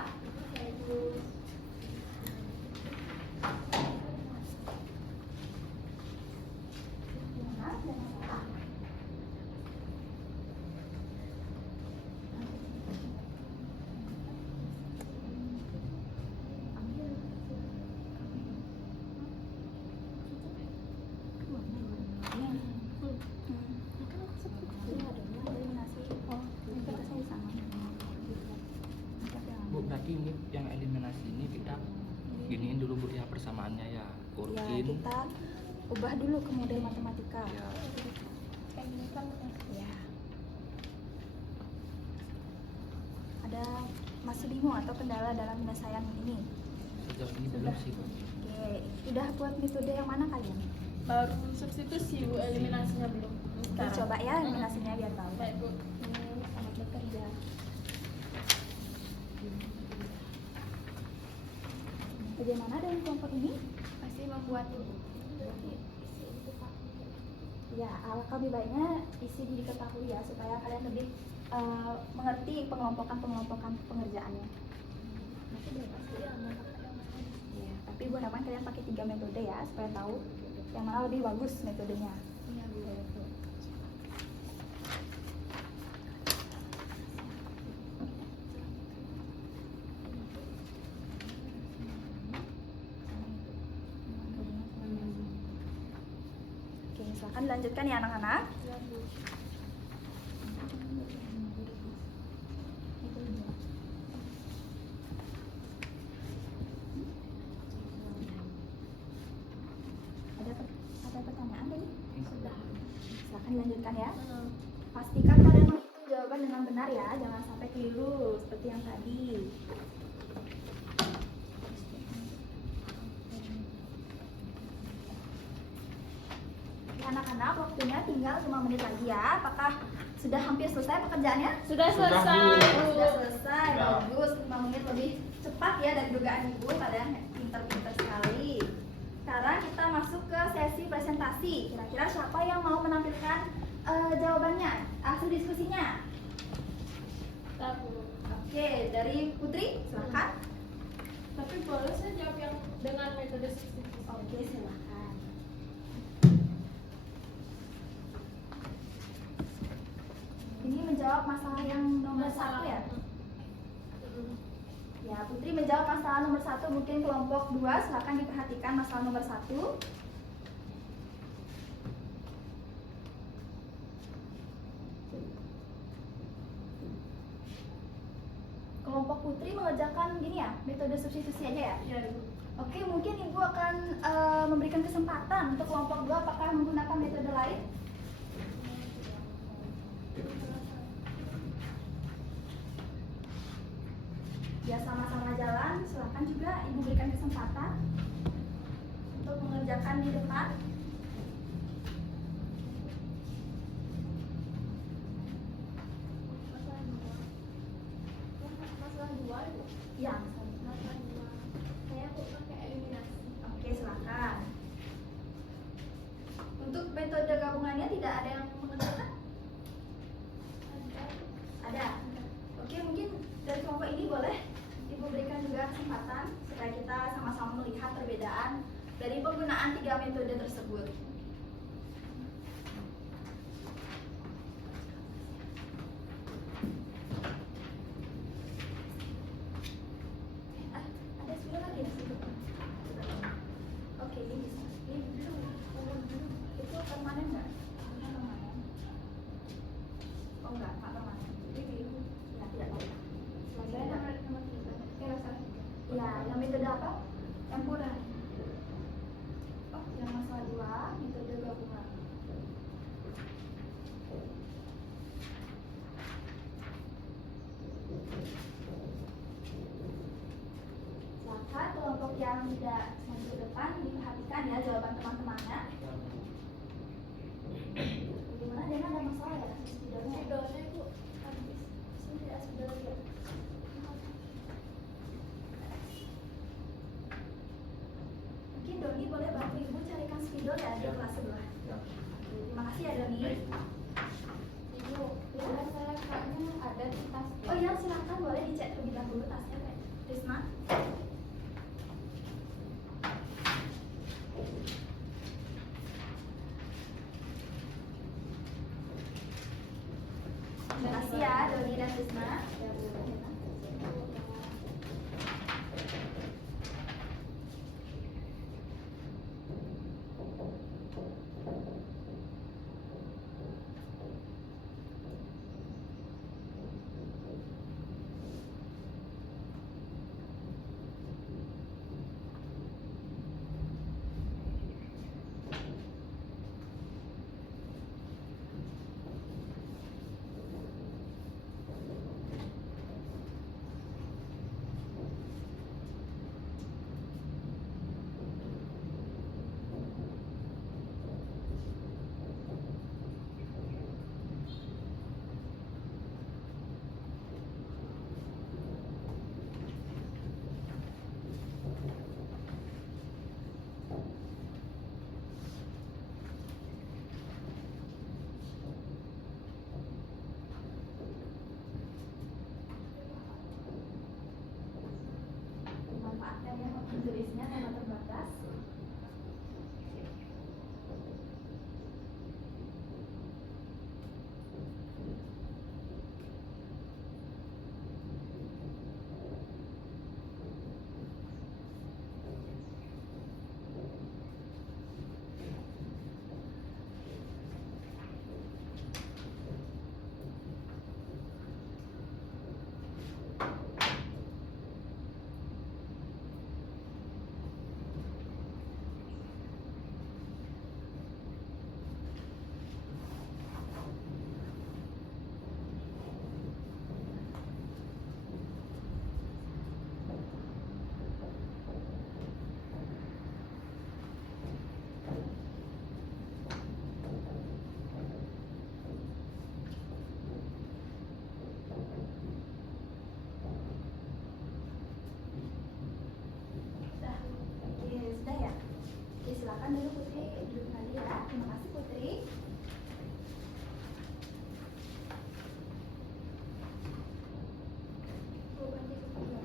Bu, berarti ini yang eliminasi ini kita giniin dulu Bu ya persamaannya ya. Ya, Urutin. kita ubah dulu ke model matematika. Ya. Ya. Ada masih bingung atau kendala dalam penyelesaian ini? Sejauh ini belum sih Bu. Oke, udah buat metode yang mana kalian? Baru substitusi Bu, eliminasinya belum. Kita coba ya eliminasinya biar tahu. Baik Bu. Selamat bekerja. Bagaimana dengan kelompok ini? Masih membuat Ya, alangkah lebih baiknya isi diketahui ya supaya kalian lebih mengerti pengelompokan pengerjaannya. Ya, tapi Bu harapan kalian pakai 3 metode ya supaya tahu yang mana lebih bagus metodenya. Iya, Bu. Oke, silakan dilanjutkan ya anak-anak. Ada pertanyaan tadi? Sudah. Silakan dilanjutkan ya. Pastikan kalian menghitung jawaban dengan benar ya, jangan sampai keliru seperti yang tadi. Anak-anak, waktunya tinggal 5 menit lagi ya. Apakah sudah hampir selesai pekerjaannya? Sudah Sudah, Bu. selesai Bu. Sudah selesai, Ya. bagus. 5 menit lebih cepat ya dari dugaan Ibu. Kalian pinter-pinter sekali. Sekarang kita masuk ke sesi presentasi. Kira-kira siapa yang mau menampilkan jawabannya, hasil diskusinya? Bu. Oke, dari Putri, silakan. Tapi boleh saya jawab yang dengan metode substitusi? Oke, silakan. Ini menjawab masalah yang nomor 1 ya? Ya, Putri menjawab masalah nomor 1. Mungkin kelompok 2 silakan diperhatikan masalah nomor 1. Kelompok Putri mengerjakan gini ya, metode substitusi aja ya? Iya Bu. Oke, mungkin Ibu akan memberikan kesempatan untuk kelompok 2 apakah menggunakan metode lain? Ya, sama-sama jalan, silakan juga Ibu berikan kesempatan untuk mengerjakan di depan. Masalah 2 Bu. Ya, Masalah 2. Saya kok pakai eliminasi. oke, silakan. Untuk metode gabungannya tidak ada yang mengerjakan? Ada. Oke, mungkin dari kelompok ini boleh Ibu berikan juga kesempatan supaya kita sama-sama melihat perbedaan dari penggunaan 3 metode tersebut. Ada sepuluh lagi ya? Oke, ini bisa. Ini dulu. Itu permanen nggak? Permanen. Oh enggak, Pak permanen. Ini ya tidak tahu. Saya nomor 3. Rasa. Ya, yang metode apa? Campuran. Oh, yang masalah 2, metode gabungan. untuk yang tidak maju ke depan diperhatikan ya jawaban teman-temannya. Gimana Dena, ada masalah ya spidolnya? Spidolnya itu habis. Sini tidak spidol ya. Mungkin Doni boleh bantu ibu carikan spidol ya di Ya. kelas sebelah. Ya. Terima kasih ya Doni. Baik. Ibu, ya saya kayaknya ada di tas. Oh iya, silakan boleh dicek terlebih dahulu tasnya Kak Risma. Terima kasih ya Doni dan Risma. Manfaatkan ya waktu tulisnya karena terbatas. Sudah. Oke, sudah ya. Oke, silakan dulu Putri duduk kembali ya. Terima kasih Putri. Oh, ganti ke kedua.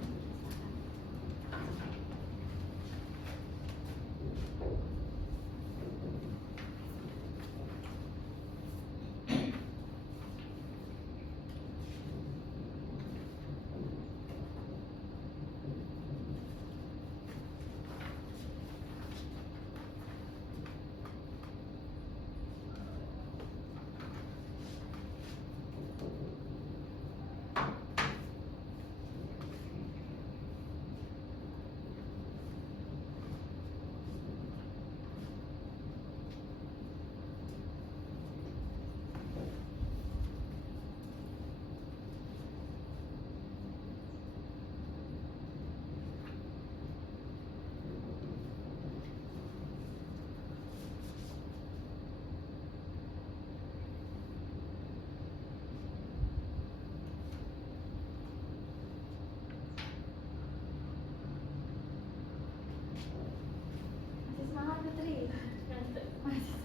Masih semangat Putri? Ngantuk. Masih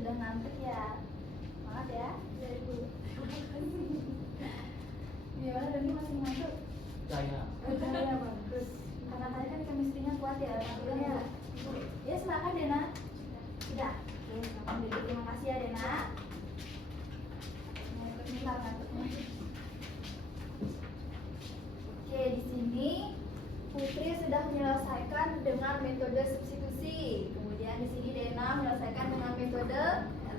sudah ngantuk ya. Semangat ya. Dari dulu. Gimana Doni, masih ngantuk? Saya. Ya bagus. Karena tadi kan chemistry-nya kuat ya, ngantuknya ya. Ya silakan Dena. Sudah. Oke, silakan duduk. Terima kasih ya Dena. Ngantuk nih lah ngantuknya. Oke, di sini Putri sudah menyelesaikan dengan metode substitusi. Kemudian di sini Dena menyelesaikan dengan metode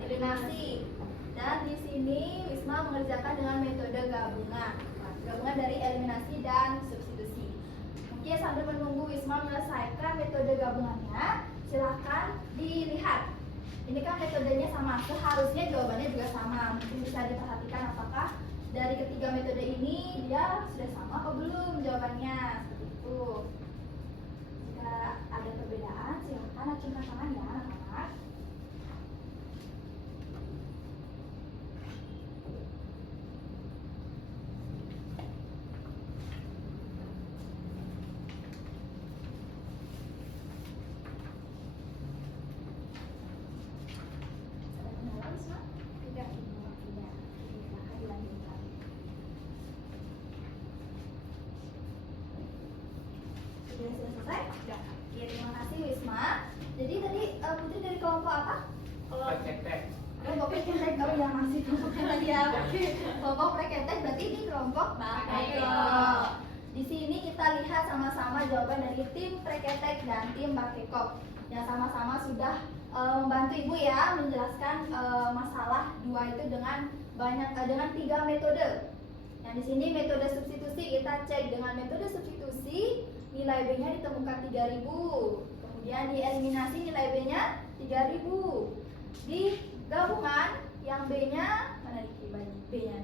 eliminasi. Dan di sini Wisma mengerjakan dengan metode gabungan. Gabungan dari eliminasi dan substitusi. Oke, sambil menunggu Wisma menyelesaikan metode gabungannya, silakan dilihat. Ini kan metodenya sama, seharusnya jawabannya juga sama. Mungkin bisa diperhatikan apakah dari ketiga metode ini dia sudah sama atau belum jawabannya. Seperti itu. Jika selesai? Sudah. Oke, terima kasih Wisma. Jadi tadi Putri dari kelompok apa? Kalau Tek. Kelompok preketek. Oh ya, masih kelompoknya tadi ya. Oke. Kelompok preketek berarti ini kelompok Bakekok. Di sini kita lihat sama-sama jawaban dari tim preketek dan tim Bakekok yang sama-sama sudah membantu Ibu ya menjelaskan masalah dua itu dengan dengan 3 metode. Yang di sini metode substitusi kita cek dengan metode substitusi nilai B-nya ditemukan 3000. Kemudian di eliminasi nilai B-nya 3000. Di gabungan yang B-nya mana nih B-nya?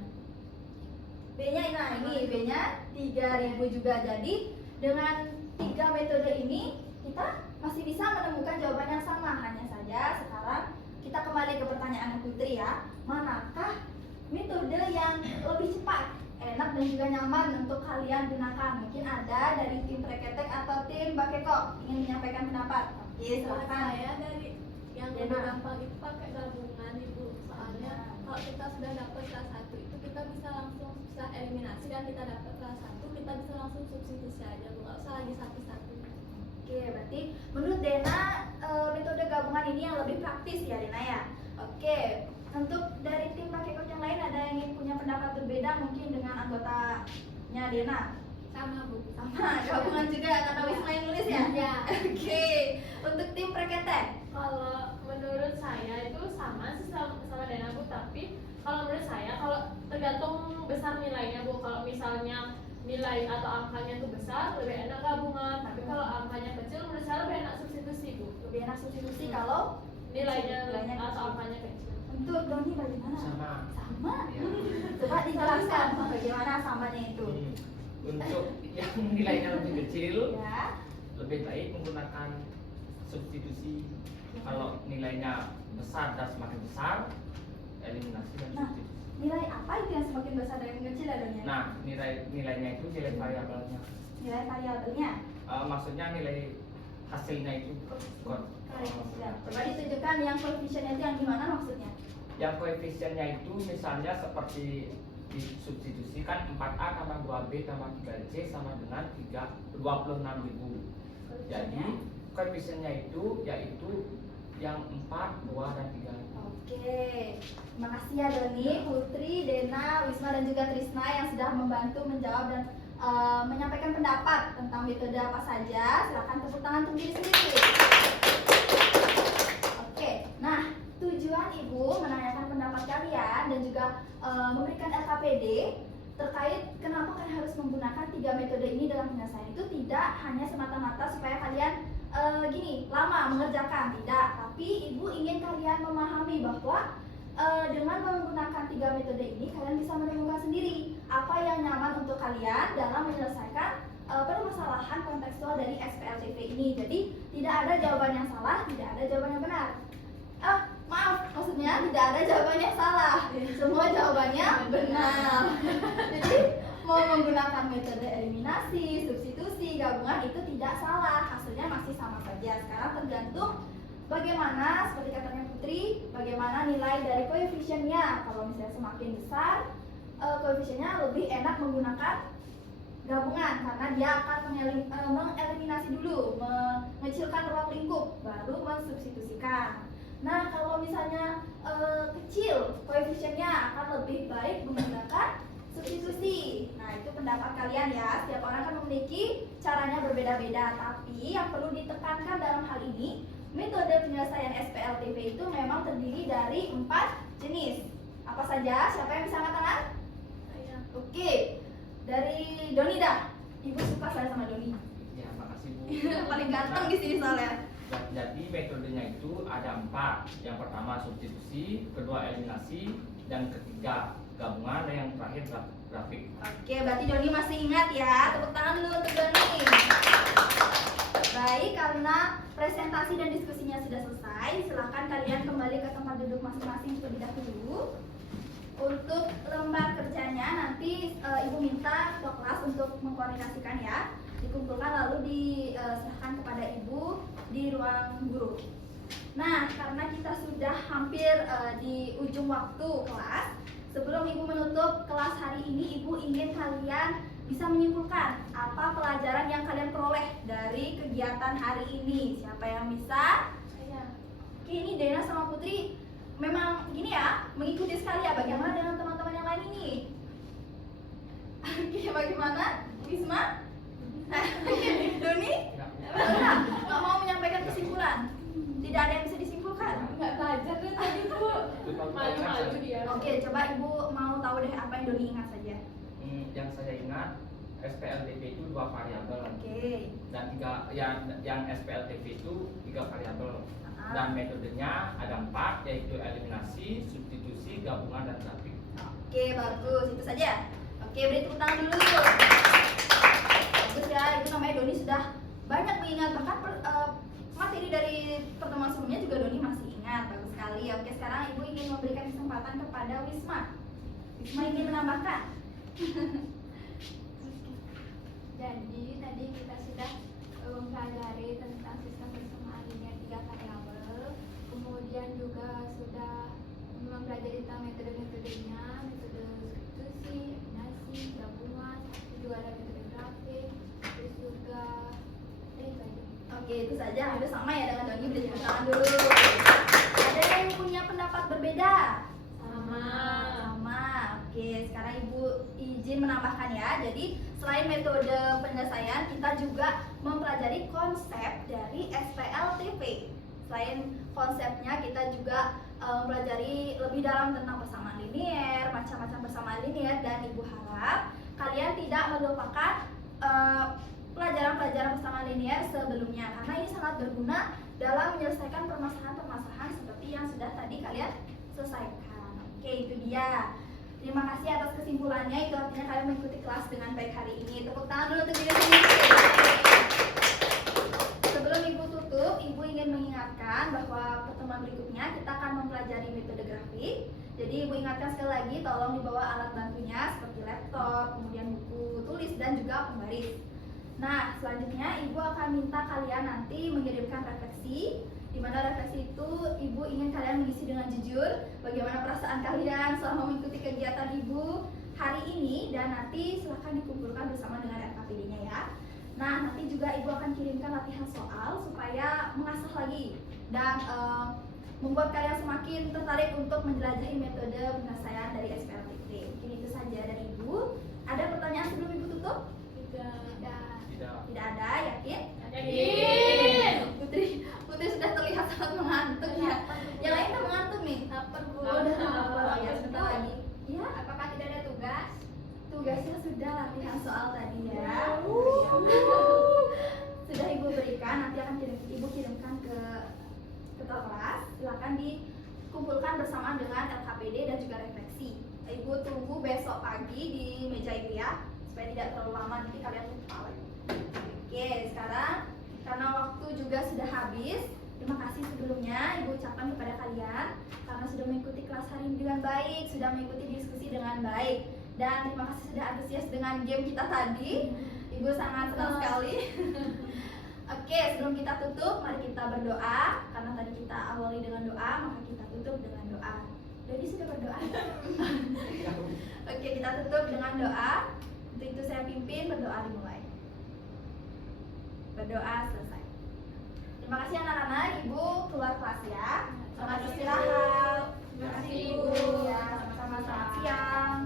B-nya ini B-nya 3000 juga. Jadi dengan 3 metode ini kita masih bisa menemukan jawaban yang sama. Hanya saja sekarang kita kembali ke pertanyaan Putri ya. Manakah metode yang lebih cepat, enak dan juga nyaman untuk kalian gunakan? Mungkin ada dari tim preketek atau tim Bakekok ingin menyampaikan pendapat. Oke, silakan. Saya dari yang Dena. lebih gampang itu pakai gabungan Ibu. Soalnya kalau kita sudah dapat kelas 1 itu kita bisa langsung eliminasi dan kita dapat kelas 1 kita bisa langsung substitusi aja Bu. Nggak usah lagi satu-satu. Oke, berarti menurut Dena metode gabungan ini yang lebih praktis ya Dena ya. Oke, untuk dari tim Bakekok yang lain ada yang ingin punya pendapat berbeda mungkin dengan anggotanya Dena? Sama Bu. Sama, gabungan juga karena Wisma yang nulis ya? Iya. Oke, untuk tim preketek? kalau menurut saya itu sama sih sama Dena Bu, tapi kalau menurut saya kalau tergantung besar nilainya Bu. Kalau misalnya nilai atau angkanya itu besar lebih enak gabungan, tapi kalau angkanya kecil menurut saya lebih enak substitusi Bu. Lebih enak substitusi kalau Nilainya Nilainya atau kecil. angkanya kecil. untuk Doni bagaimana? Sama. Sama? Ya. Coba dijelaskan bagaimana samanya itu. Untuk yang nilainya lebih kecil, Ya. lebih baik menggunakan substitusi. Kalau nilainya besar dan semakin besar, eliminasi dan Nah. substitusi. Nilai apa itu yang semakin besar dan yang kecil adanya? Nah, nilainya itu nilai variabelnya. Nilai variabelnya. Maksudnya nilai hasilnya itu skor. Ya. Coba ditunjukkan yang koefisiennya itu yang gimana maksudnya? Yang koefisiennya itu misalnya seperti di substitusi kan 4A tambah 2B tambah 3C sama dengan 26.000. Jadi koefisiennya itu yaitu yang 4, 2, dan 3. Oke, terima kasih ya Doni, Putri, Dena, Wisma dan juga Trisna yang sudah membantu menjawab dan menyampaikan pendapat tentang metode apa saja. Silakan tepuk tangan untuk diri sendiri. Oke, nah tujuan Ibu menanyakan pendapat kalian dan juga memberikan LKPD terkait kenapa kalian harus menggunakan 3 metode ini dalam penyelesaian itu tidak hanya semata-mata supaya kalian lama mengerjakan, tidak, tapi Ibu ingin kalian memahami bahwa dengan menggunakan 3 metode ini kalian bisa menemukan sendiri apa yang nyaman untuk kalian dalam menyelesaikan permasalahan kontekstual dari SPLTV ini. Jadi tidak ada jawaban yang salah, tidak ada jawaban yang benar. Maaf, maksudnya tidak ada jawaban yang salah, semua jawabannya benar. Jadi mau menggunakan metode eliminasi, substitusi, gabungan itu tidak salah, hasilnya masih sama saja. Sekarang tergantung bagaimana, seperti katanya Putri, bagaimana nilai dari koefisiennya. Kalau misalnya semakin besar, koefisiennya lebih enak menggunakan gabungan karena dia akan mengeliminasi dulu, mengecilkan ruang lingkup, baru mensubstitusikan. Nah, kalau misalnya kecil, koefisiennya akan lebih baik menggunakan substitusi. Nah, itu pendapat kalian ya. Setiap orang kan memiliki caranya berbeda-beda. Tapi yang perlu ditekankan dalam hal ini, metode penyelesaian SPLTV itu memang terdiri dari 4 jenis. Apa saja? Siapa yang bisa angkat tangan? Saya. Oke, dari Doni dah. Ibu suka saya sama Doni. Ya, makasih Bu. Paling ganteng di sini soalnya. Jadi metodenya itu ada 4. Yang pertama substitusi, kedua eliminasi, dan ketiga gabungan, dan yang terakhir grafik. Oke, berarti Doni masih ingat ya. Tepuk tangan dulu untuk Doni. Baik, karena presentasi dan diskusinya sudah selesai, silakan kalian kembali ke tempat duduk masing-masing terlebih dahulu. Untuk lembar kerjanya nanti Ibu minta ketua kelas untuk mengkoordinasikan ya. Dikumpulkan lalu diserahkan kepada Ibu di ruang guru. Nah, karena kita sudah hampir di ujung waktu kelas, sebelum Ibu menutup kelas hari ini, Ibu ingin kalian bisa menyimpulkan apa pelajaran yang kalian peroleh dari kegiatan kegiatan hari ini? Siapa yang bisa? Saya. Oke, ini Dena sama Putri memang gini ya, mengikuti sekali ya. Bagaimana dengan teman-teman yang lain ini? Oke, bagaimana? Wisma? Doni? Nggak mau menyampaikan kesimpulan? Tidak ada yang bisa disimpulkan? Nggak belajar deh tadi Bu. Malu-malu dia. Oke, coba Ibu mau tahu deh apa yang Doni ingat saja. Yang saya ingat SPLTP itu 2 variabel Oke. dan yang SPLTP itu 3 variabel Ah. dan metodenya ada 4 yaitu eliminasi, substitusi, gabungan dan grafik. Oke, bagus. Itu saja. Oke, beri tepuk tangan dulu. Bagus ya, itu namanya Doni sudah banyak mengingat. Bahkan materi dari pertemuan sebelumnya juga Doni masih ingat. Bagus sekali. Oke, sekarang Ibu ingin memberikan kesempatan kepada Wisma. Wisma ingin menambahkan. Jadi tadi kita sudah mempelajari tentang sistem persamaan linear 3 variabel, kemudian juga sudah mempelajari tentang metode-metodenya, metode substitusi, eliminasi, gabungan, juga ada metode grafik, terus juga itu. Oke, itu saja. Hampir sama ya dengan Doni. Beri tepuk tangan dulu. Ada yang punya pendapat berbeda? Sama. Sama. Oke, sekarang Ibu izin menambahkan ya. Jadi selain metode penyelesaian, kita juga mempelajari konsep dari SPLTP. Selain konsepnya, kita juga mempelajari lebih dalam tentang persamaan linear, macam-macam persamaan linear, dan Ibu harap kalian tidak melupakan pelajaran-pelajaran persamaan linear sebelumnya, karena ini sangat berguna dalam menyelesaikan permasalahan-permasalahan seperti yang sudah tadi kalian selesaikan. Oke, itu dia. Terima kasih atas kesimpulannya. Itu artinya kalian mengikuti kelas dengan baik hari ini. Tepuk tangan dulu untuk diri sendiri. Sebelum Ibu tutup, Ibu ingin mengingatkan bahwa pertemuan berikutnya kita akan mempelajari metode grafik. Jadi Ibu ingatkan sekali lagi, tolong dibawa alat bantunya seperti laptop, kemudian buku tulis dan juga pembaris. Nah, selanjutnya Ibu akan minta kalian nanti mengirimkan refleksi, di mana refleksi itu Ibu ingin kalian mengisi dengan jujur bagaimana perasaan kalian selama mengikuti kegiatan Ibu hari ini, dan nanti silahkan dikumpulkan bersama dengan RKPD-nya ya. Nah, nanti juga Ibu akan kirimkan latihan soal supaya mengasah lagi dan membuat kalian semakin tertarik untuk menjelajahi metode penyelesaian dari SPLTP. Mungkin itu saja dari Ibu. Ada pertanyaan sebelum Ibu tutup? Tidak ada, yakin? Yakin. Putri sudah terlihat sangat mengantuk ya. Yang lain udah mengantuk nih. Lapar Bu. Oh, udah lapar. Oh, ya, sebentar lagi. Ya, Apakah tidak ada tugas? tugasnya sudah latihan soal tadi ya. Sudah Ibu berikan, nanti akan Ibu kirimkan ke ketua kelas. Silakan dikumpulkan bersama dengan LKPD dan juga refleksi. Ibu tunggu besok pagi di meja Ibu ya, supaya tidak terlalu lama nanti kalian lupa lagi. Oke, sekarang karena waktu juga sudah habis, terima kasih sebelumnya Ibu ucapkan kepada kalian karena sudah mengikuti kelas hari ini dengan baik, sudah mengikuti diskusi dengan baik, dan terima kasih sudah antusias dengan game kita tadi. Ibu sangat senang sekali. Oke, sebelum kita tutup, mari kita berdoa. Karena tadi kita awali dengan doa, maka kita tutup dengan doa. Jadi sudah berdoa. Oke, kita tutup dengan doa. Untuk itu saya pimpin, berdoa dimulai. Berdoa selesai. Terima kasih anak-anak, Ibu keluar kelas ya. Selamat istirahat. Terima kasih, Ibu. Ibu. Ya, sama-sama. Selamat siang.